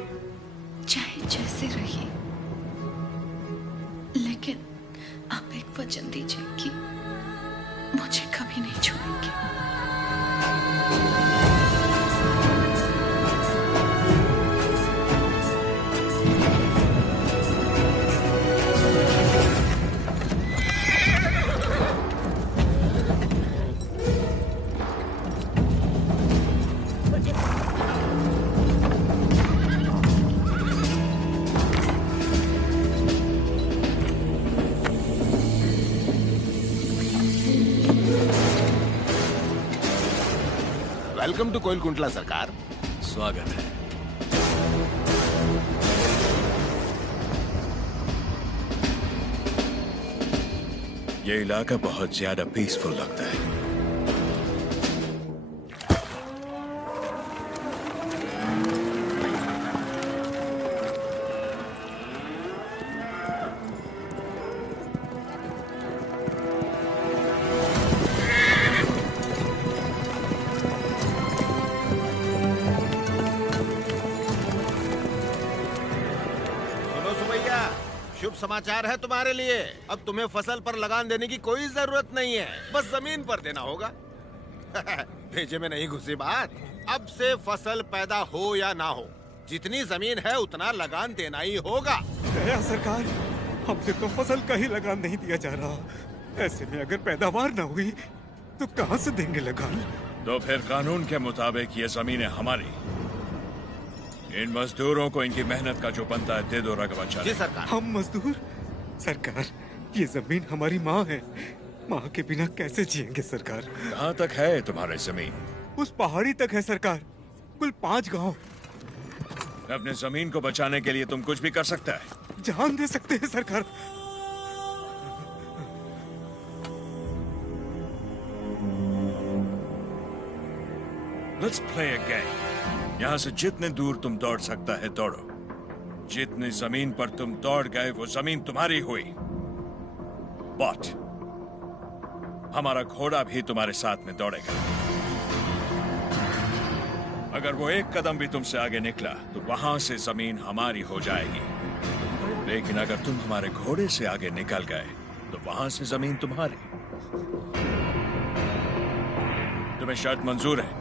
चाहे जैसे रहिए, लेकिन आप एक वचन दीजिए कि मुझे कभी नहीं छोड़ेंगे। वेलकम टू कोइलकुंटला सरकार। स्वागत है। ये इलाका बहुत ज्यादा पीसफुल लगता है। समाचार है तुम्हारे लिए। अब तुम्हें फसल पर लगान देने की कोई जरूरत नहीं है, बस जमीन पर देना होगा। भेजे में नहीं घुसी बात। अब से फसल पैदा हो या ना हो, जितनी जमीन है उतना लगान देना ही होगा। दया सरकार, हमसे तो फसल का ही लगान नहीं दिया जा रहा। ऐसे में अगर पैदावार ना हुई तो कहां से देंगे लगान? तो फिर कानून के मुताबिक ये जमीनें हमारी। इन मजदूरों को इनकी मेहनत का जो बनता है दे दो रघुवंशा। जी सरकार। हम मजदूर? सरकार, ये जमीन हमारी माँ है। माँ के बिना कैसे जिएंगे सरकार? कहाँ तक है तुम्हारी जमीन? उस पहाड़ी तक है सरकार, कुल 5 गांव। अपने जमीन को बचाने के लिए तुम कुछ भी कर सकता है। जान दे सकते हैं सरकार। Let's play a game. यहाँ से जितने दूर तुम दौड़ सकता है दौड़ो। जितनी जमीन पर तुम दौड़ गए वो जमीन तुम्हारी हुई। What? हमारा घोड़ा भी तुम्हारे साथ में दौड़ेगा। अगर वो एक कदम भी तुमसे आगे निकला तो वहां से जमीन हमारी हो जाएगी। लेकिन अगर तुम हमारे घोड़े से आगे निकल गए तो वहां से जमीन तुम्हारी। तुम्हें शर्त मंजूर है?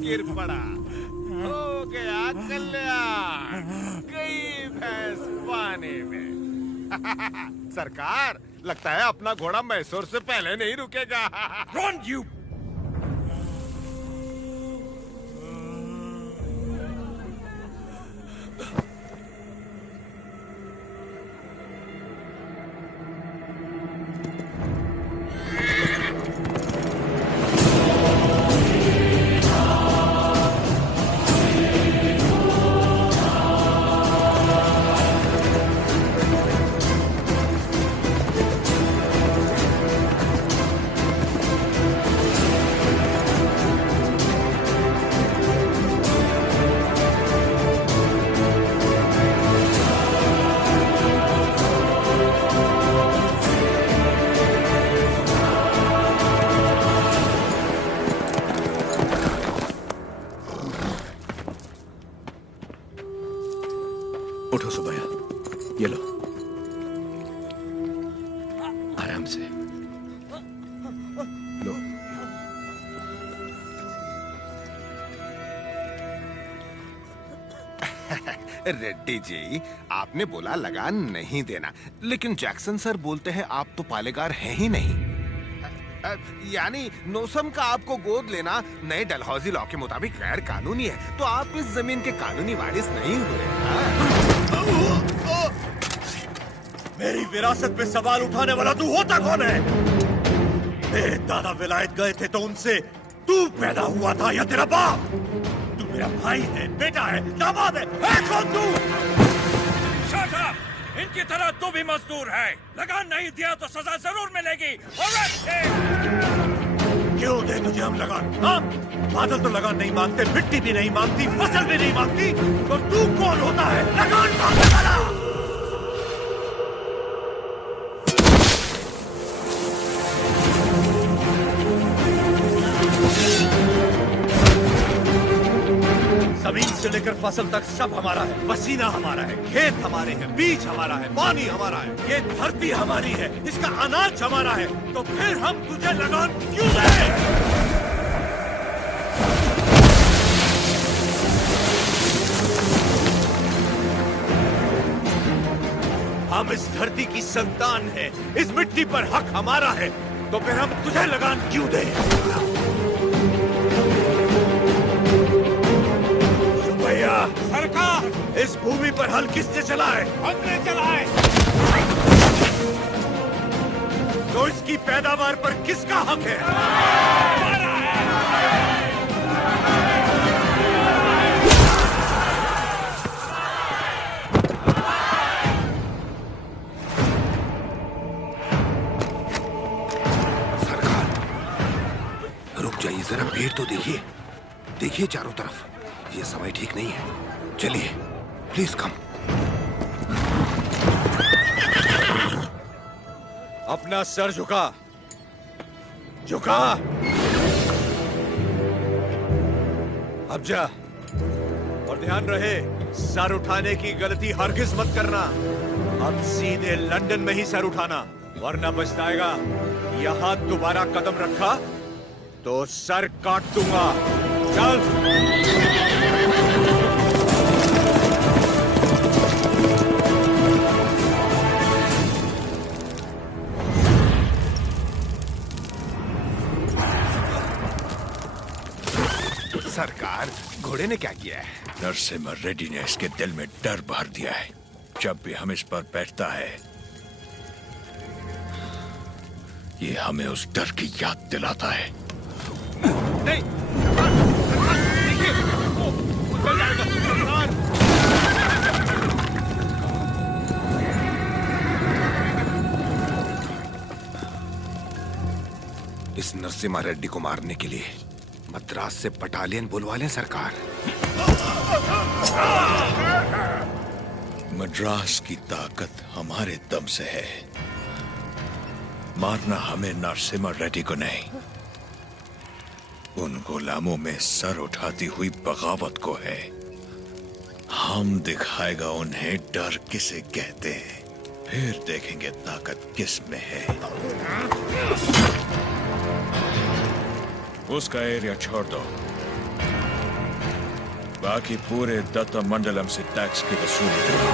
गिर पड़ा, हो गया कल्याण, गई भैंस पानी में। सरकार, लगता है अपना घोड़ा मैसूर से पहले नहीं रुकेगा। Run, you! उठो सुबैया, ये लो, आराम से लो। रेड्डी जी, आपने बोला लगान नहीं देना, लेकिन जैक्सन सर बोलते हैं आप तो पालेगार हैं ही नहीं। यानी नोसम का आपको गोद लेना नए डलहौजी लॉ के मुताबिक गैर कानूनी है, तो आप इस जमीन के कानूनी वारिस नहीं हुए। मेरी विरासत पे सवाल उठाने वाला तू होता कौन है? मेरे दादा विलायत गए थे तो उनसे तू पैदा हुआ था या तेरा बाप? तू मेरा भाई है, बेटा है, दामाद है कौन तू? Shut up! इनकी तरह तू भी मजदूर है। लगान नहीं दिया तो सजा जरूर मिलेगी। क्यों दे तुझे हम लगान? हाँ? बादल तो लगान नहीं मांगते, मिट्टी भी नहीं मांगती, फसल भी नहीं मांगती, तो तू कौन होता है लगान मांगने वाला? जमीन से लेकर फसल तक सब हमारा है, पसीना हमारा है, खेत हमारे हैं, बीज हमारा है, पानी हमारा है, ये धरती हमारी है, इसका अनाज हमारा है, तो फिर हम तुझे लगान क्यों दें? हम इस धरती की संतान हैं, इस मिट्टी पर हक हमारा है, तो फिर हम तुझे लगान क्यों दें? सरकार, इस भूमि पर हल किसने चलाए? हमने चलाए। तो इसकी पैदावार पर किसका हक है? हमारा है। सरकार, रुक जाइए जरा, भीड़ तो देखिए, देखिए चारों तरफ, ये समय ठीक नहीं है। चलिए, प्लीज कम। अपना सर झुका, झुका। अब जा, और ध्यान रहे, सर उठाने की गलती हरगिज मत करना। अब सीधे लंदन में ही सर उठाना, वरना पछताएगा। यहां दोबारा कदम रखा तो सर काट दूंगा। चल। सरकार, घोड़े ने क्या किया है? नरसिम्हा रेड्डी ने इसके दिल में डर भर दिया है। जब भी हम इस पर बैठता है, ये हमें उस डर की याद दिलाता है। नहीं, देखिए, वो चल जाएगा। सरकार। इस नरसिम्हा रेड्डी को मारने के लिए मद्रास से बटालियन बुलवा लें सरकार। मद्रास की ताकत हमारे दम से है। मारना हमें नरसिम्हा रेड्डी को नहीं, उन गुलामों में सर उठाती हुई बगावत को है। हम दिखाएगा उन्हें डर किसे कहते हैं, फिर देखेंगे ताकत किस में है। उसका एरिया छोड़ दो, बाकी पूरे दत्ता मंडलम से टैक्स की वसूली करो।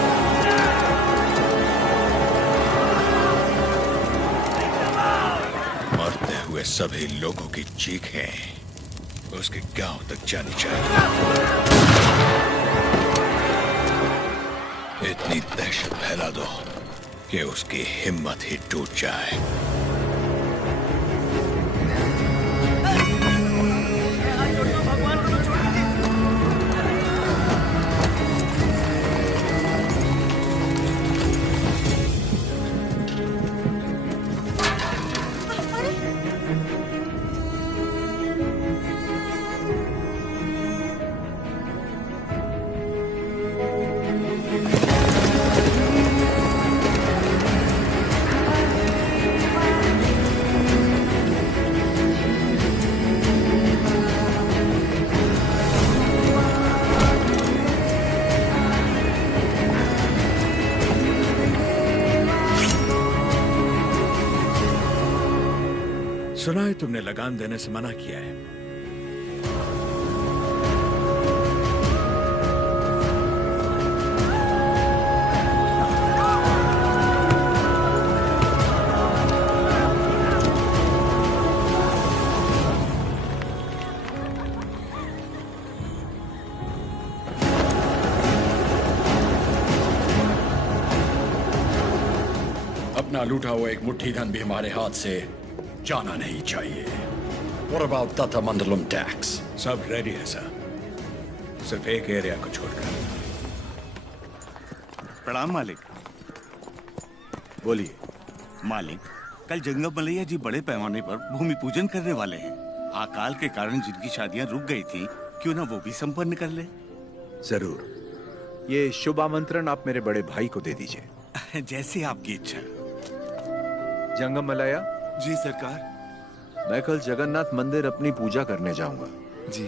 मरते हुए सभी लोगों की चीखें उसके गांव तक जानी चाहिए। इतनी दहशत फैला दो कि उसकी हिम्मत ही टूट जाए। सुना है तुमने लगान देने से मना किया है। अपना लूटा हुआ एक मुट्ठी धन भी हमारे हाथ से जाना नहीं चाहिए। What about Tata Mandalam tax? सब रेडी है सर, सिर्फ एक एरिया को छोड़कर। प्रणाम मालिक। बोलिए। मालिक, कल जंगम मलैया जी बड़े पैमाने पर भूमि पूजन करने वाले हैं। अकाल के कारण जिनकी शादियां रुक गई थी, क्यों ना वो भी संपन्न कर ले। जरूर। ये शुभ आमंत्रण आप मेरे बड़े भाई को दे दीजिए। जैसे आपकी इच्छा। जंगम मलैया। जी सरकार। मैं कल जगन्नाथ मंदिर अपनी पूजा करने जाऊंगा। जी।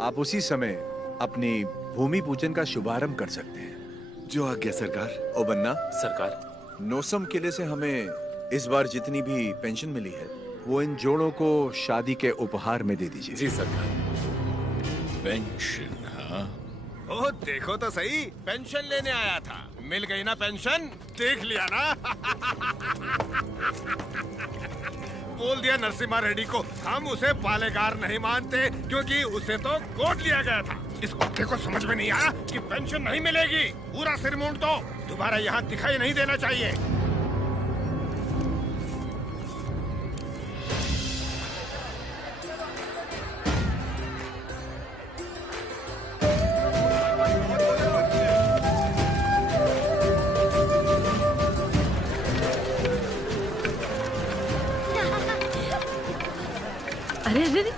आप उसी समय अपनी भूमि पूजन का शुभारंभ कर सकते हैं। जो आज्ञा सरकार। ओ बन्ना। सरकार। नोसम किले से हमें इस बार जितनी भी पेंशन मिली है, वो इन जोड़ों को शादी के उपहार में दे दीजिए। जी सरकार। पेंशन? हाँ। ओ देखो तो सही, पेंशन लेने आया था। मिल गई ना पेंशन, देख लिया ना। बोल दिया नरसिम्हा रेड्डी को, हम उसे पालेगार नहीं मानते क्योंकि उसे तो गोद लिया गया था। इस कुत्ते को समझ में नहीं आया कि पेंशन नहीं मिलेगी। पूरा सिर मूंड दो, दोबारा यहाँ दिखाई नहीं देना चाहिए। अरे अरे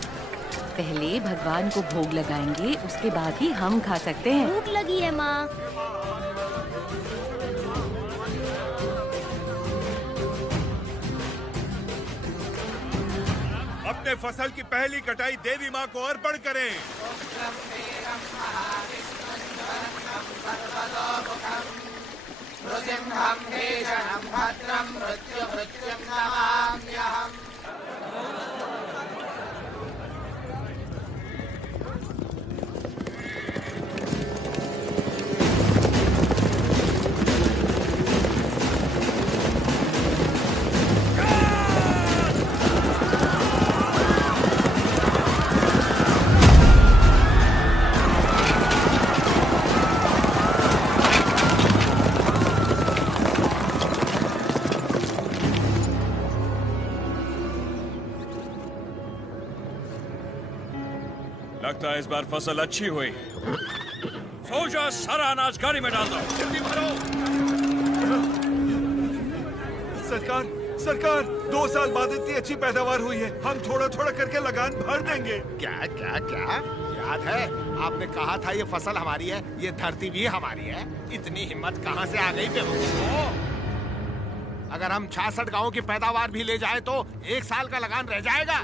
पहले भगवान को भोग लगाएंगे, उसके बाद ही हम खा सकते हैं। भूख लगी है माँ। अपने फसल की पहली कटाई देवी माँ को अर्पण करें। लगता है इस बार फसल अच्छी हुई। सोजा सारा अनाज गाड़ी में डाल दो, जल्दी भरो। सरकार, सरकार, 2 साल बाद इतनी अच्छी पैदावार हुई है, हम थोड़ा थोड़ा करके लगान भर देंगे। क्या क्या क्या याद है आपने कहा था ये फसल हमारी है, ये धरती भी हमारी है। इतनी हिम्मत कहाँ से आ गई बेवकूफों? अगर हम 66 गांवों की पैदावार भी ले जाए तो 1 साल का लगान रह जाएगा।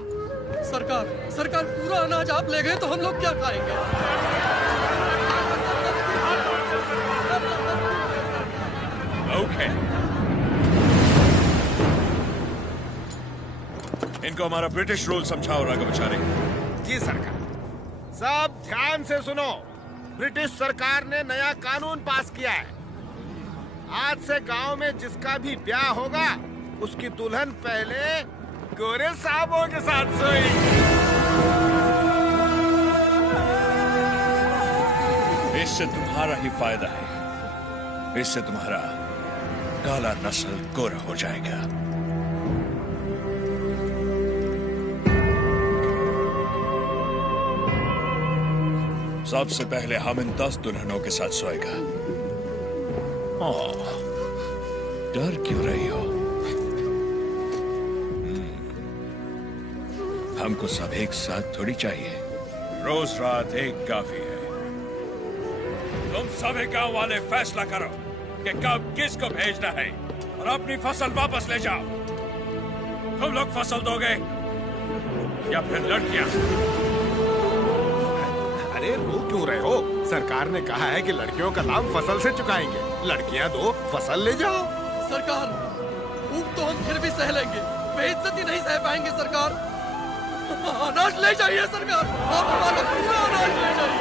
सरकार, सरकार, पूरा अनाज आप ले गए तो हम लोग क्या खाएंगे? ओके। इनको हमारा ब्रिटिश रूल समझाओ राघवाचारी। जी सरकार। सब ध्यान से सुनो। ब्रिटिश सरकार ने नया कानून पास किया है। आज से गांव में जिसका भी ब्याह होगा उसकी दुल्हन पहले गोरे साहबों के साथ सोएगी। इससे तुम्हारा ही फायदा है। इससे तुम्हारा काला नस्ल गोरा हो जाएगा। सबसे पहले हम इन 10 दुल्हनों के साथ सोएगा। डर क्यों रही हो? हमको सब एक साथ थोड़ी चाहिए। रोज रात एक काफी है। तुम सभी गांव वाले फैसला करो कि कब किसको भेजना है और अपनी फसल वापस ले जाओ। तुम लोग फसल दोगे या फिर लड़कियां? अरे रो क्यों रहे हो? सरकार ने कहा है कि लड़कियों का दाम फसल से चुकाएंगे। लड़कियां दो, फसल ले जाओ। सरकार, भूख तो हम फिर भी सह लेंगे, बेइज्जती नहीं सह पाएंगे सरकार। अनाज ले जाइए सरकार, आप हमारा पूरा अनाज ले जाइए।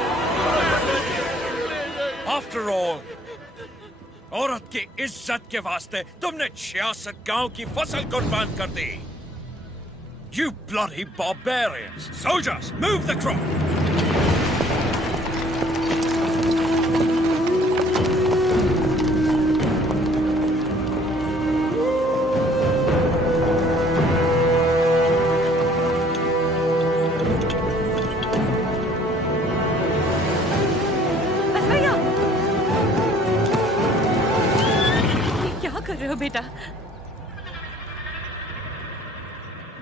आफ्टर ऑल, औरत की इज्जत के वास्ते तुमने 66 गांव की फसल कुर्बान कर दी। You bloody barbarians! Soldiers, move the crop! बेटा,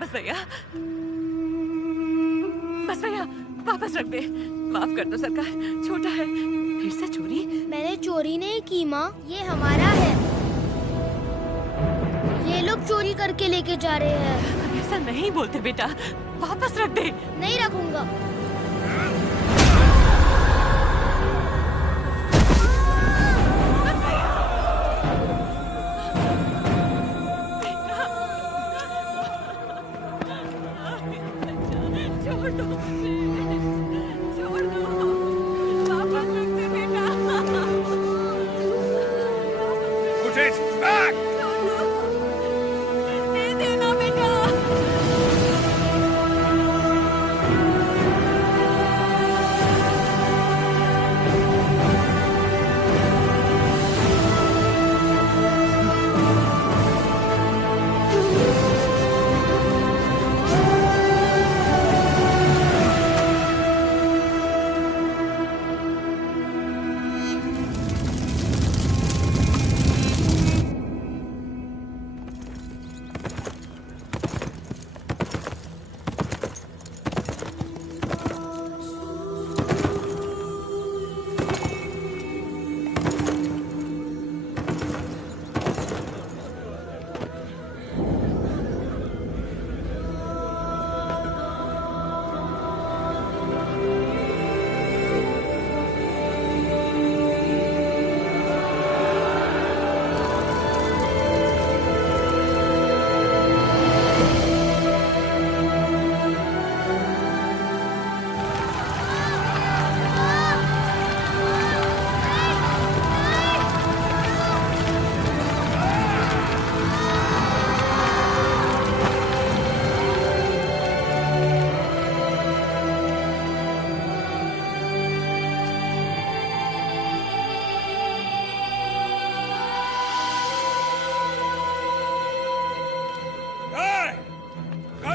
बस भैया, बस भैया, वापस रख दे। माफ कर दो सरकार, छोटा है। फिर से चोरी? मैंने चोरी नहीं की माँ, ये हमारा है। ये लोग चोरी करके लेके जा रहे हैं। ऐसा नहीं बोलते बेटा, वापस रख दे। नहीं रखूंगा।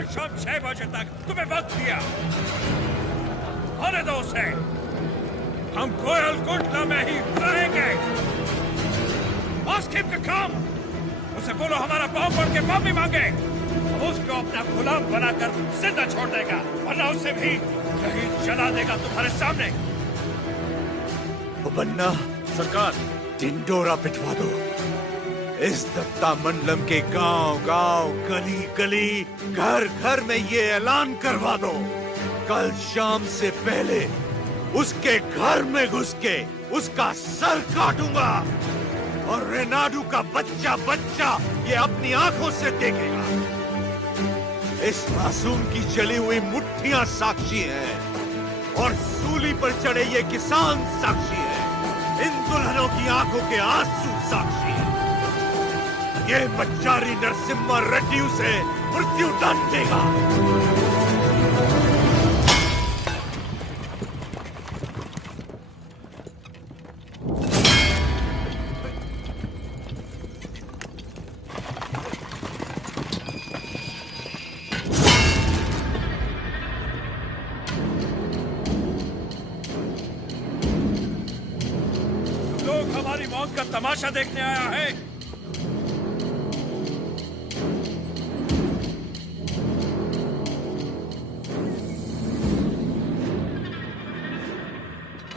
आज शाम 6 बजे तक तुम्हें वक्त दिया। आने दो उसे। हम कोयल गुंडला में ही रहेंगे। Ask him to come. उसे बोलो हमारा पाँव पड़ के माफी मांगे। उसको अपना गुलाम बनाकर जिंदा छोड़ देगा, वरना उसे भी कहीं जला देगा तुम्हारे सामने। वो बन्ना सरकार, ढिंडोरा पिटवा दो। इस दत्ता मंडलम के गांव गांव, गली गली, घर घर में ये ऐलान करवा दो, कल शाम से पहले उसके घर में घुस के उसका सर काटूंगा और रेनाडू का बच्चा बच्चा ये अपनी आंखों से देखेगा। इस मासूम की जली हुई मुट्ठियां साक्षी हैं और सूली पर चढ़े ये किसान साक्षी हैं। इन दुल्हनों की आंखों के आंसू साक्षी हैं। ये बच्चारी नरसिम्हा रेड्डी उसे मृत्यु दंड देगा। लोग हमारी मौत का तमाशा देखने आया है।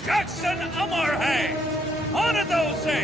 जैक्सन अमर है, आने दो उसे।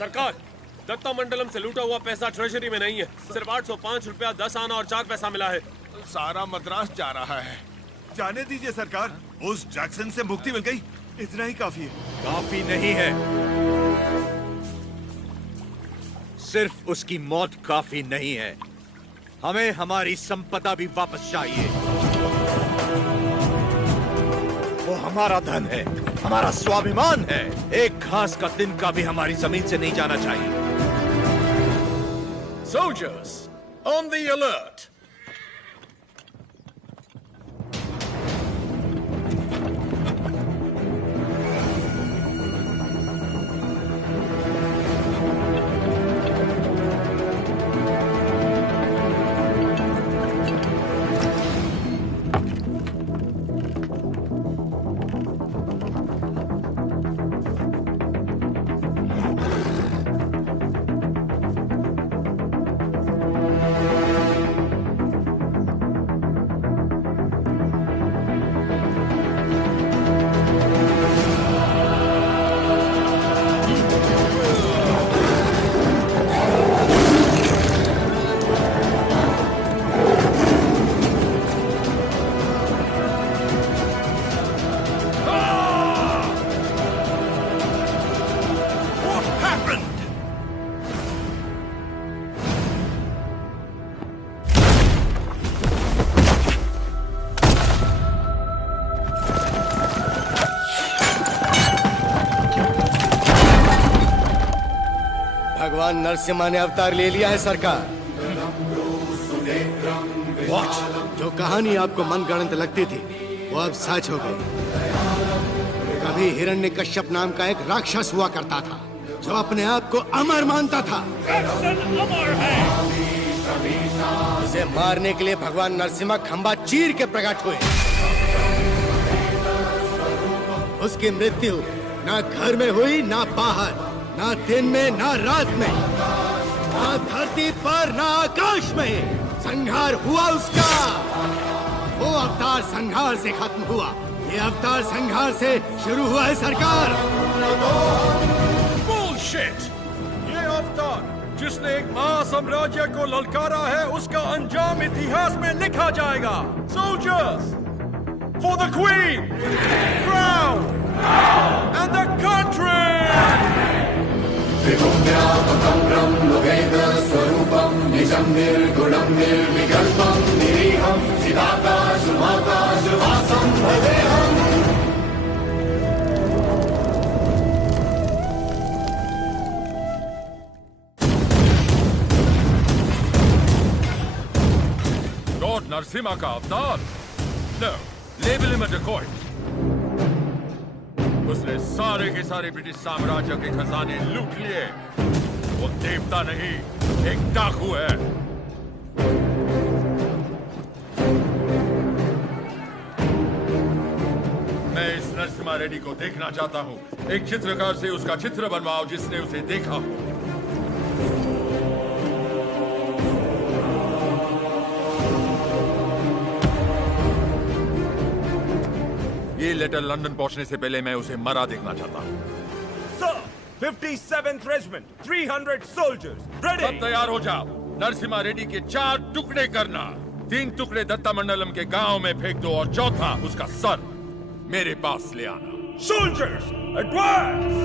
सरकार, दत्ता मंडलम से लूटा हुआ पैसा ट्रेजरी में नहीं है। सिर्फ 805 रुपया 10 आना और 4 पैसा मिला है। सारा मद्रास जा रहा है। जाने दीजिए सरकार, उस जैक्सन से मुक्ति मिल गई, इतना ही काफी है। काफी नहीं है, सिर्फ उसकी मौत काफी नहीं है, हमें हमारी संपदा भी वापस चाहिए। वो हमारा धन है, हमारा स्वाभिमान है। एक घास का तिनका भी हमारी जमीन से नहीं जाना चाहिए। Soldiers, on the alert! भगवान नरसिम्हा ने अवतार ले लिया है सरकार। जो कहानी आपको मनगढ़ंत लगती थी वो अब सच हो गई। कभी हिरण्यकश्यप नाम का एक राक्षस हुआ करता था जो अपने आप को अमर मानता था। उसे मारने के लिए भगवान नरसिम्हा खंबा चीर के प्रकट हुए। उसकी मृत्यु ना घर में हुई, ना बाहर, ना दिन में, ना रात में, ना धरती पर, ना आकाश में। संहार हुआ उसका। वो अवतार संहार से खत्म हुआ, ये अवतार संहार से शुरू हुआ है सरकार। Bullshit! ये अवतार जिसने एक महासाम्राज्य को ललकारा है, उसका अंजाम इतिहास में लिखा जाएगा। Soldiers, for the Queen, crown, and the country! Lord Narasimha का अवतार? No, label him a dacoit. उसने सारे के सारे ब्रिटिश साम्राज्य के खजाने लूट लिए। वो देवता नहीं, एक डाकू है। मैं इस नरसिम्हा रेड्डी को देखना चाहता हूँ। एक चित्रकार से उसका चित्र बनवाओ जिसने उसे देखा हो। ये लेटर लंदन पहुंचने से पहले मैं उसे मरा देखना चाहता हूँ। Sir, 57th Regiment, 300 soldiers, ready. सब तैयार हो जाओ। नरसिम्हा रेड्डी के 4 टुकड़े करना। 3 टुकड़े दत्ता मंडलम के गांव में फेंक दो और चौथा उसका सर मेरे पास ले आना। Soldiers, advance!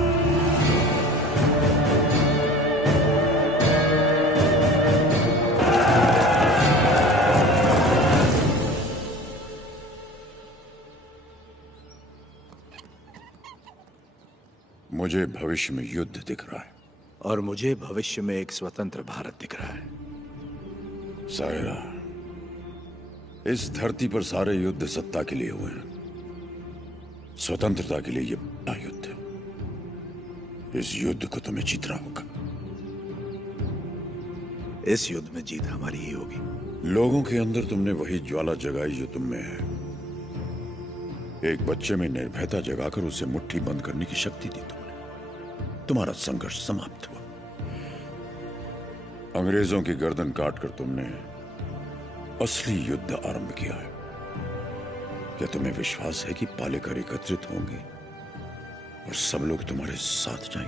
मुझे भविष्य में युद्ध दिख रहा है और मुझे भविष्य में एक स्वतंत्र भारत दिख रहा है। सायरा, इस धरती पर सारे युद्ध सत्ता के लिए हुए हैं। स्वतंत्रता के लिए ये बड़ा युद्ध है। इस युद्ध को तुम्हें जीतना होगा। इस युद्ध में जीत हमारी ही होगी। लोगों के अंदर तुमने वही ज्वाला जगाई जो तुम में है। एक बच्चे में निर्भयता जगाकर उसे मुट्ठी बंद करने की शक्ति दी तुमने। तुम्हारा संघर्ष समाप्त हुआ। अंग्रेजों की गर्दन काटकर तुमने असली युद्ध आरंभ किया है। क्या तुम्हें विश्वास है कि पालेकर एकत्रित होंगे और सब लोग तुम्हारे साथ जाएंगे?